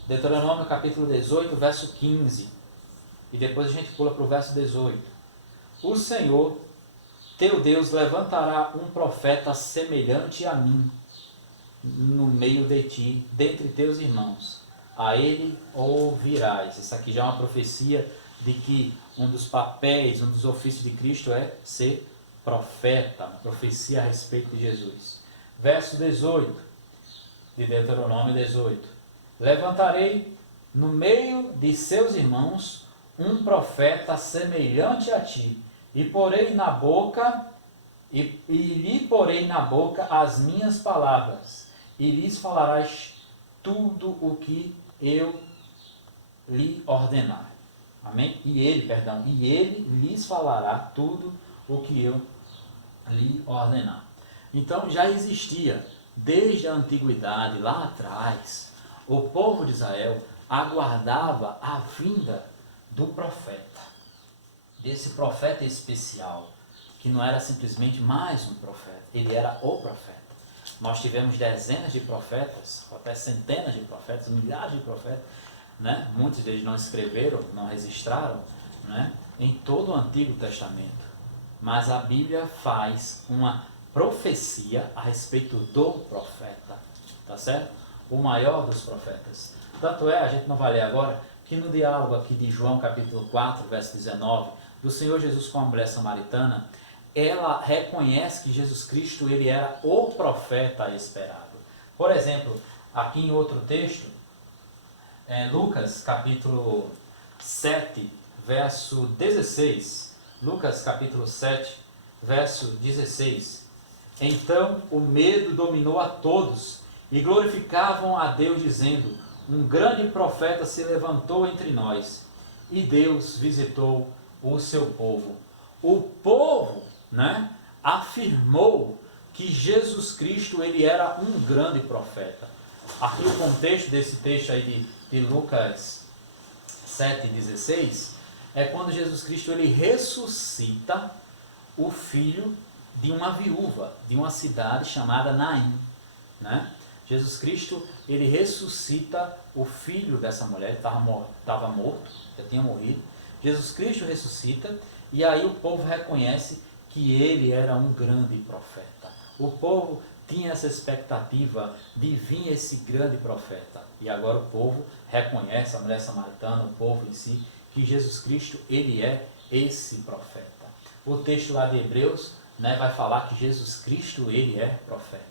Deuteronômio capítulo 18, verso 15, e depois a gente pula para o verso 18. O Senhor, teu Deus, levantará um profeta semelhante a mim, no meio de ti, dentre teus irmãos. A ele ouvirás. Isso aqui já é uma profecia de que um dos papéis, um dos ofícios de Cristo é ser profeta, uma profecia a respeito de Jesus. Verso 18, de Deuteronômio 18. Levantarei no meio de seus irmãos um profeta semelhante a ti, e lhe porei na boca as minhas palavras, e lhes falarás tudo o que eu lhe ordenar. Amém? E ele lhes falará tudo o que eu lhe ordenar. Então já existia, desde a antiguidade, lá atrás, o povo de Israel aguardava a vinda do profeta, desse profeta especial, que não era simplesmente mais um profeta, ele era o profeta. Nós tivemos dezenas de profetas, até centenas de profetas, milhares de profetas, né? Muitos deles não escreveram, não registraram, né? Em todo o Antigo Testamento. Mas a Bíblia faz uma profecia a respeito do profeta, tá certo? O maior dos profetas. Tanto é, a gente não vai ler agora, que no diálogo aqui de João capítulo 4, verso 19, do Senhor Jesus com a mulher samaritana, ela reconhece que Jesus Cristo ele era o profeta esperado. Por exemplo, aqui em outro texto, Lucas capítulo 7, verso 16, Lucas capítulo 7, verso 16. Então o medo dominou a todos e glorificavam a Deus dizendo: um grande profeta se levantou entre nós e Deus visitou o seu povo. O povo, né, afirmou que Jesus Cristo ele era um grande profeta. Aqui o contexto desse texto aí de Lucas 7,16 é quando Jesus Cristo ele ressuscita o filho de uma viúva de uma cidade chamada Naim, né? Jesus Cristo ele ressuscita o filho dessa mulher, estava morto, já tinha morrido. Jesus Cristo ressuscita e aí o povo reconhece que ele era um grande profeta. O povo tinha essa expectativa de vir esse grande profeta. E agora o povo reconhece, a mulher samaritana, o povo em si, que Jesus Cristo ele é esse profeta. O texto lá de Hebreus, né, vai falar que Jesus Cristo ele é profeta.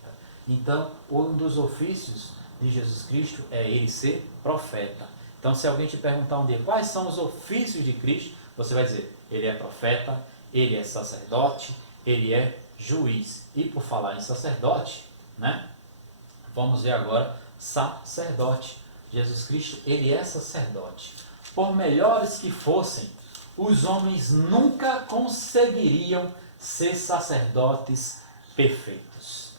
Então, um dos ofícios de Jesus Cristo é ele ser profeta. Então, se alguém te perguntar um dia quais são os ofícios de Cristo, você vai dizer, ele é profeta, ele é sacerdote, ele é juiz. E por falar em sacerdote, né, vamos ver agora sacerdote. Jesus Cristo, ele é sacerdote. Por melhores que fossem, os homens nunca conseguiriam ser sacerdotes perfeitos.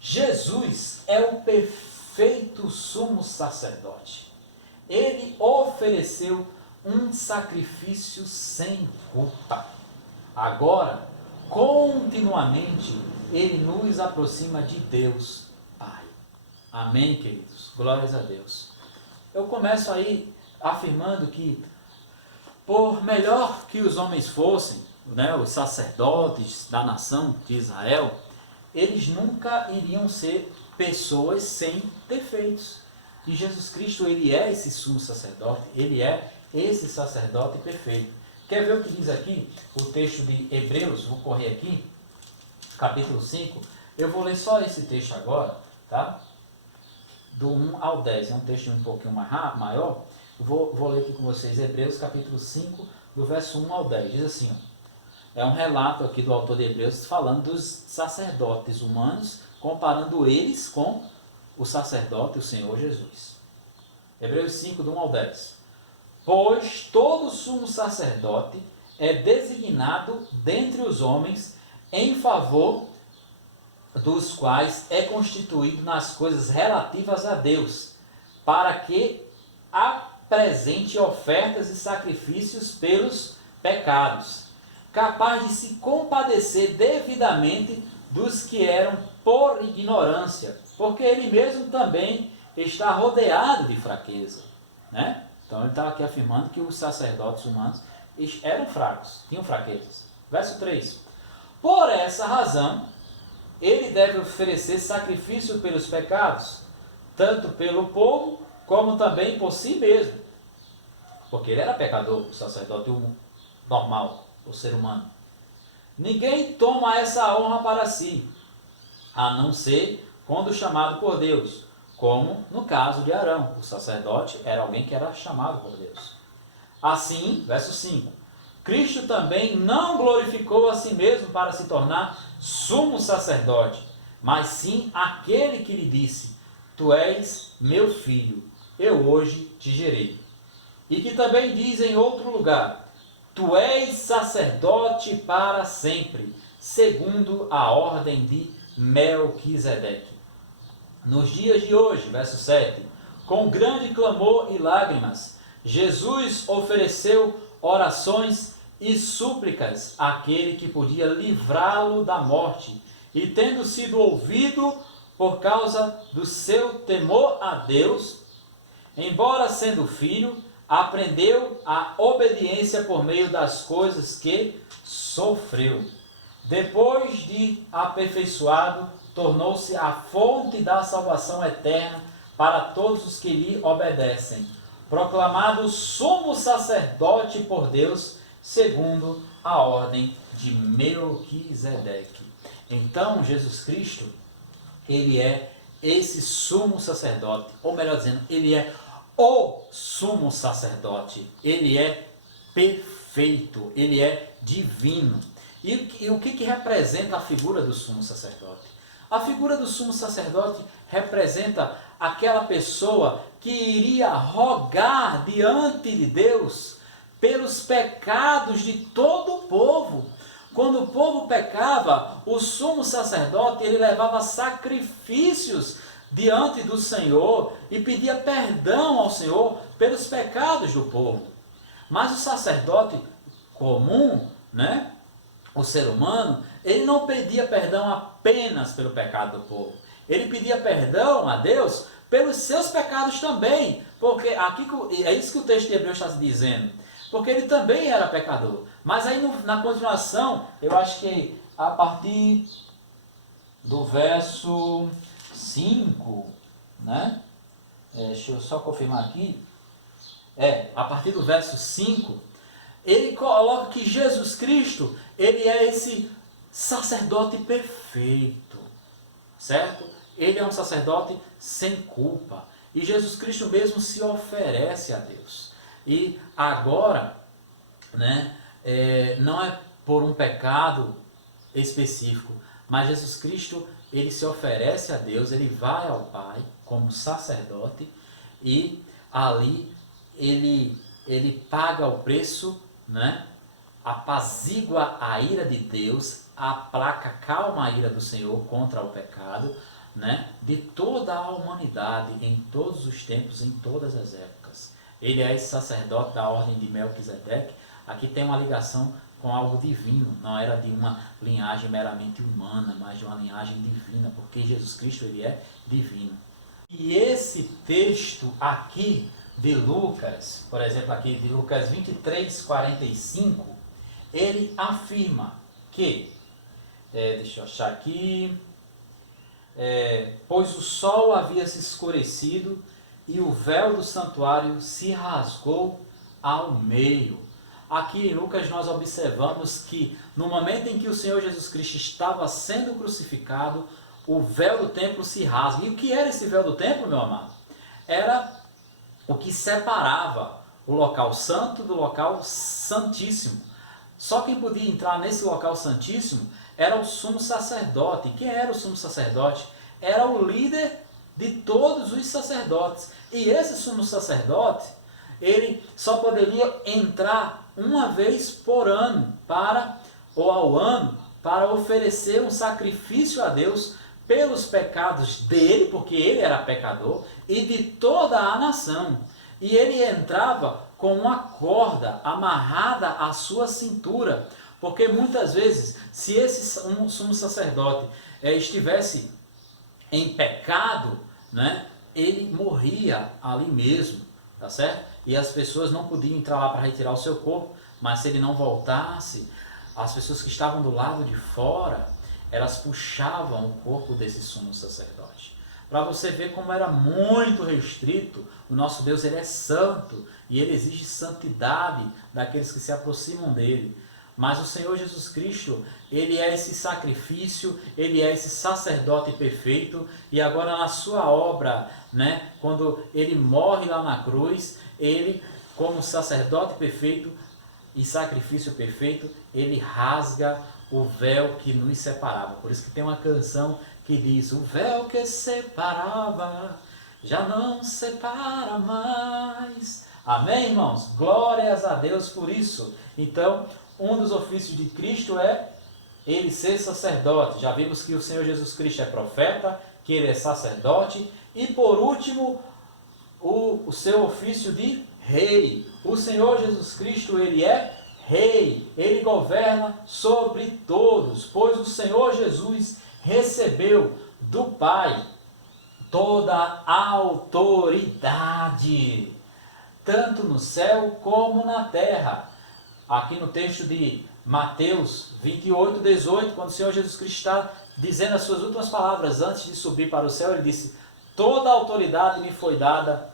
Jesus é o perfeito sumo sacerdote. Ele ofereceu um sacrifício sem culpa. Agora, continuamente, ele nos aproxima de Deus Pai. Amém, queridos? Glórias a Deus. Eu começo aí afirmando que, por melhor que os homens fossem, né, os sacerdotes da nação de Israel, eles nunca iriam ser pessoas sem defeitos. E Jesus Cristo, ele é esse sumo sacerdote, ele é esse sacerdote perfeito. Quer ver o que diz aqui o texto de Hebreus? Vou correr aqui, capítulo 5. Eu vou ler só esse texto agora, tá? Do 1 ao 10. É um texto um pouquinho maior. Vou ler aqui com vocês. Hebreus, capítulo 5, do verso 1 ao 10. Diz assim, ó. É um relato aqui do autor de Hebreus falando dos sacerdotes humanos, comparando eles com o sacerdote, o Senhor Jesus. Hebreus 5, do 1 ao 10. Pois todo sumo sacerdote é designado dentre os homens em favor dos quais é constituído nas coisas relativas a Deus, para que apresente ofertas e sacrifícios pelos pecados, capaz de se compadecer devidamente dos que eram por ignorância, porque ele mesmo também está rodeado de fraqueza, né? Então ele está aqui afirmando que os sacerdotes humanos eram fracos, tinham fraquezas. Verso 3. Por essa razão, ele deve oferecer sacrifício pelos pecados, tanto pelo povo, como também por si mesmo. Porque ele era pecador, o sacerdote normal, o ser humano. Ninguém toma essa honra para si, a não ser quando chamado por Deus, como no caso de Arão. O sacerdote era alguém que era chamado por Deus. Assim, verso 5, Cristo também não glorificou a si mesmo para se tornar sumo sacerdote, mas sim aquele que lhe disse, tu és meu filho, eu hoje te gerei. E que também diz em outro lugar, tu és sacerdote para sempre, segundo a ordem de Melquisedeque. Nos dias de hoje, verso 7, com grande clamor e lágrimas, Jesus ofereceu orações e súplicas àquele que podia livrá-lo da morte, e tendo sido ouvido por causa do seu temor a Deus, embora sendo filho, aprendeu a obediência por meio das coisas que sofreu. Depois de aperfeiçoado, tornou-se a fonte da salvação eterna para todos os que lhe obedecem, proclamado sumo sacerdote por Deus, segundo a ordem de Melquisedeque. Então, Jesus Cristo, ele é esse sumo sacerdote, ou melhor dizendo, ele é o sumo sacerdote, ele é perfeito. perfeito, ele é divino. E o que representa a figura do sumo sacerdote? A figura do sumo sacerdote representa aquela pessoa que iria rogar diante de Deus pelos pecados de todo o povo. Quando o povo pecava, o sumo sacerdote ele levava sacrifícios diante do Senhor e pedia perdão ao Senhor pelos pecados do povo. Mas o sacerdote comum, né, o ser humano, ele não pedia perdão apenas pelo pecado do povo. Ele pedia perdão a Deus pelos seus pecados também. Porque aqui é isso que o texto de Hebreus está dizendo. Porque ele também era pecador. Mas aí na continuação, eu acho que a partir do verso 5, né? Deixa eu só confirmar aqui. A partir do verso 5, ele coloca que Jesus Cristo, ele é esse sacerdote perfeito, certo? Ele é um sacerdote sem culpa. E Jesus Cristo mesmo se oferece a Deus. E agora, né, não é por um pecado específico, mas Jesus Cristo, ele se oferece a Deus, ele vai ao Pai como sacerdote e ali ele paga o preço, né, apazigua a ira de Deus, aplaca, calma a ira do Senhor contra o pecado, né, de toda a humanidade, em todos os tempos, em todas as épocas. Ele é esse sacerdote da ordem de Melquisedeque. Aqui tem uma ligação com algo divino, não era de uma linhagem meramente humana, mas de uma linhagem divina, porque Jesus Cristo ele é divino. E esse texto aqui de Lucas, por exemplo aqui de Lucas 23, 45, ele afirma que, deixa eu achar aqui, pois o sol havia se escurecido e o véu do santuário se rasgou ao meio. Aqui em Lucas nós observamos que no momento em que o Senhor Jesus Cristo estava sendo crucificado, o véu do templo se rasga. E o que era esse véu do templo, meu amado? Era o que separava o local santo do local santíssimo. Só quem podia entrar nesse local santíssimo era o sumo sacerdote. Quem era o sumo sacerdote? Era o líder de todos os sacerdotes. E esse sumo sacerdote, ele só poderia entrar uma vez por ano, ou ao ano, para oferecer um sacrifício a Deus pelos pecados dele, porque ele era pecador, e de toda a nação. E ele entrava com uma corda amarrada à sua cintura, porque muitas vezes, se esse sumo sacerdote estivesse em pecado, né, ele morria ali mesmo, tá certo? E as pessoas não podiam entrar lá para retirar o seu corpo, mas se ele não voltasse, as pessoas que estavam do lado de fora, elas puxavam o corpo desse sumo sacerdote. Para você ver como era muito restrito, o nosso Deus ele é santo e ele exige santidade daqueles que se aproximam dele. Mas o Senhor Jesus Cristo, ele é esse sacrifício, ele é esse sacerdote perfeito, e agora na sua obra, né, quando ele morre lá na cruz, ele, como sacerdote perfeito e sacrifício perfeito, ele rasga o véu que nos separava. Por isso que tem uma canção que diz: o véu que separava já não separa mais. Amém, irmãos? Glórias a Deus por isso. Então, um dos ofícios de Cristo é ele ser sacerdote. Já vimos que o Senhor Jesus Cristo é profeta, que ele é sacerdote. E por último, o seu ofício de rei. O Senhor Jesus Cristo, ele é rei. Ele governa sobre todos, pois o Senhor Jesus recebeu do Pai toda a autoridade, tanto no céu como na terra. Aqui no texto de Mateus 28, 18, quando o Senhor Jesus Cristo está dizendo as suas últimas palavras antes de subir para o céu, ele disse: toda a autoridade me foi dada,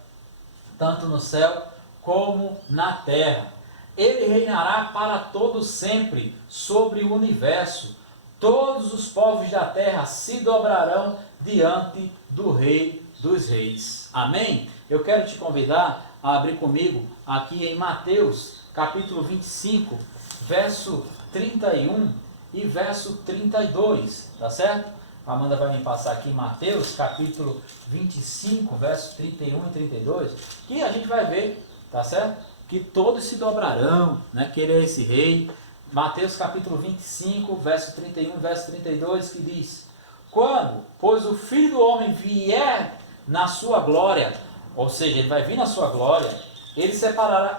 tanto no céu como na terra. Ele reinará para todo sempre sobre o universo. Todos os povos da terra se dobrarão diante do Rei dos Reis. Amém? Eu quero te convidar a abrir comigo aqui em Mateus capítulo 25, verso 31 e verso 32, tá certo? A Amanda vai me passar aqui Mateus, capítulo 25, verso 31 e 32, que a gente vai ver, tá certo? Que todos se dobrarão, né? Que ele é esse rei. Mateus capítulo 25, verso 31, verso 32, que diz: quando, pois, o Filho do Homem vier na sua glória, ou seja, ele vai vir na sua glória, ele separará,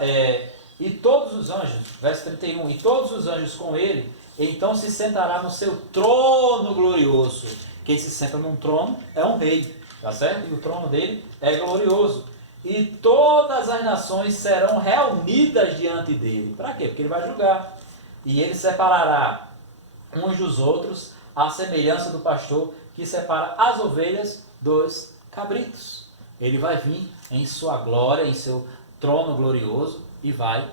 e todos os anjos, verso 31, e todos os anjos com ele, então se sentará no seu trono glorioso. Quem se senta num trono é um rei, tá certo? E o trono dele é glorioso. E todas as nações serão reunidas diante dele. Para quê? Porque ele vai julgar. E ele separará uns dos outros, à semelhança do pastor que separa as ovelhas dos cabritos. Ele vai vir em sua glória, em seu trono glorioso, e vai,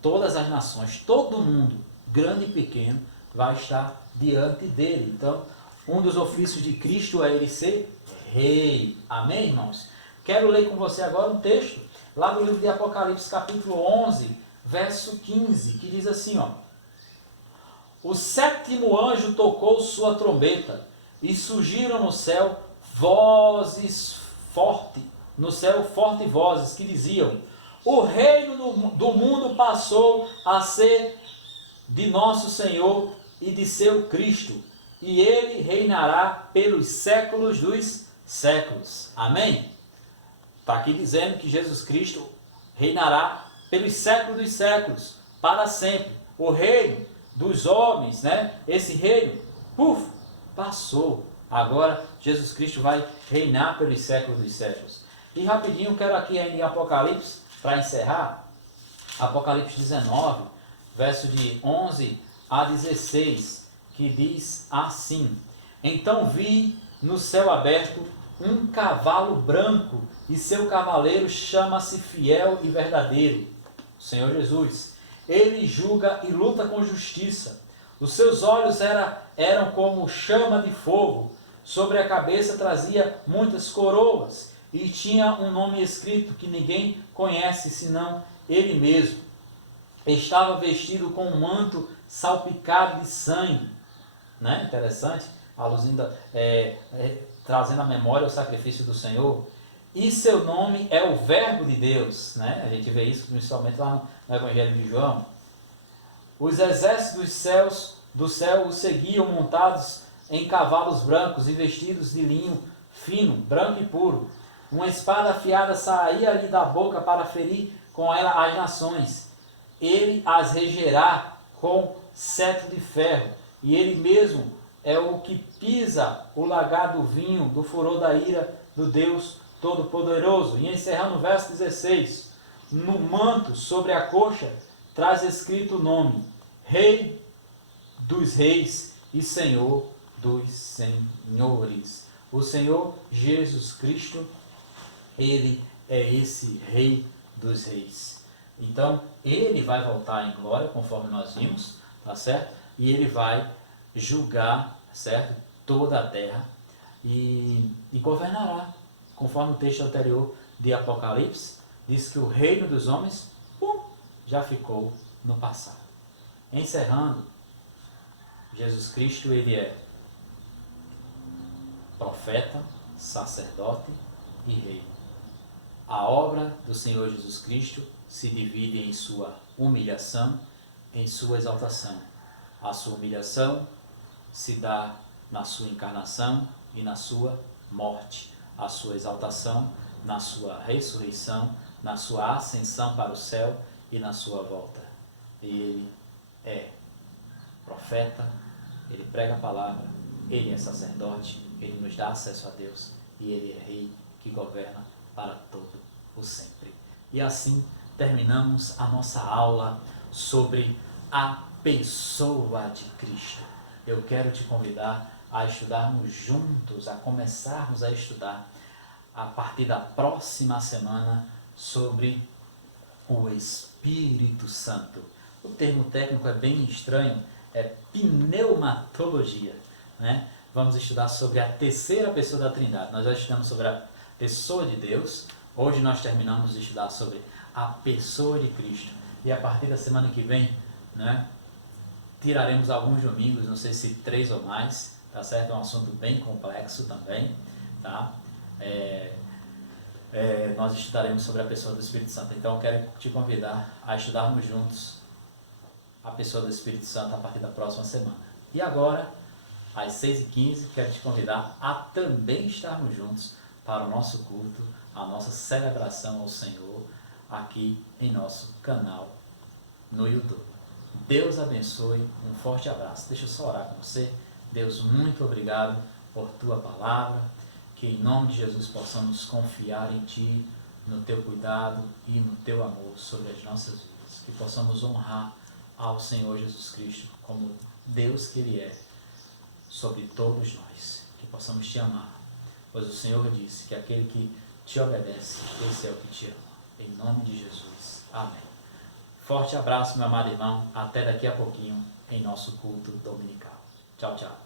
todas as nações, todo mundo, grande e pequeno, vai estar diante dele. Então, um dos ofícios de Cristo é ele ser rei. Amém, irmãos? Quero ler com você agora um texto, lá do livro de Apocalipse, capítulo 11, verso 15, que diz assim, ó: o sétimo anjo tocou sua trombeta, e surgiram no céu vozes fortes, fortes vozes que diziam: o reino do mundo passou a ser de nosso Senhor e de seu Cristo, e ele reinará pelos séculos dos séculos. Amém? Está aqui dizendo que Jesus Cristo reinará pelos séculos dos séculos, para sempre. O reino dos homens, né? Esse reino, passou. Agora Jesus Cristo vai reinar pelos séculos dos séculos. E rapidinho, quero aqui ainda em Apocalipse, para encerrar, Apocalipse 19, verso de 11 a 16, que diz assim: então vi no céu aberto um cavalo branco, e seu cavaleiro chama-se Fiel e Verdadeiro, o Senhor Jesus. Ele julga e luta com justiça. Os seus olhos eram como chama de fogo. Sobre a cabeça trazia muitas coroas, e tinha um nome escrito que ninguém conhece senão ele mesmo. Estava vestido com um manto salpicado de sangue. Né? Interessante, trazendo à memória o sacrifício do Senhor. E seu nome é o Verbo de Deus. Né? A gente vê isso principalmente lá no Evangelho de João. Os exércitos do céu o seguiam montados em cavalos brancos e vestidos de linho fino, branco e puro. Uma espada afiada saía-lhe da boca para ferir com ela as nações. Ele as regerá com cetro de ferro, e ele mesmo é o que pisa o lagar do vinho, do furor da ira do Deus Todo-Poderoso. E encerrando o verso 16, no manto sobre a coxa traz escrito o nome: Rei dos Reis e Senhor dos Senhores. O Senhor Jesus Cristo, ele é esse Rei dos Reis. Então, ele vai voltar em glória, conforme nós vimos, tá certo? E ele vai julgar, certo? Toda a terra e governará, conforme o texto anterior de Apocalipse, diz que o reino dos homens, já ficou no passado. Encerrando, Jesus Cristo, ele é profeta, sacerdote e rei. A obra do Senhor Jesus Cristo se divide em sua humilhação, em sua exaltação. A sua humilhação se dá na sua encarnação e na sua morte. A sua exaltação na sua ressurreição, na sua ascensão para o céu e na sua volta. Ele é profeta, ele prega a palavra, ele é sacerdote, ele nos dá acesso a Deus e ele é rei que governa para todo o sempre. E assim terminamos a nossa aula sobre a pessoa de Cristo. Eu quero te convidar a estudarmos juntos, a começarmos a estudar a partir da próxima semana sobre o Espírito Santo. O termo técnico é bem estranho, é pneumatologia, né? Vamos estudar sobre a terceira pessoa da Trindade. Nós já estudamos sobre a pessoa de Deus. Hoje nós terminamos de estudar sobre a pessoa de Cristo. E a partir da semana que vem, né, tiraremos alguns domingos, não sei se 3 ou mais, tá certo? É um assunto bem complexo também, tá? Nós estudaremos sobre a pessoa do Espírito Santo. Então eu quero te convidar a estudarmos juntos a pessoa do Espírito Santo a partir da próxima semana. E agora, às 6h15, quero te convidar a também estarmos juntos para o nosso culto, a nossa celebração ao Senhor, aqui em nosso canal no YouTube. Deus abençoe, um forte abraço. Deixa eu só orar com você. Deus, muito obrigado por tua palavra, que em nome de Jesus possamos confiar em Ti, no Teu cuidado e no Teu amor sobre as nossas vidas, que possamos honrar ao Senhor Jesus Cristo como Deus que Ele é sobre todos nós, que possamos Te amar, pois o Senhor disse que aquele que Te obedece, esse é o que Te ama. Em nome de Jesus. Amém. Forte abraço, meu amado irmão. Até daqui a pouquinho em nosso culto dominical. Tchau, tchau.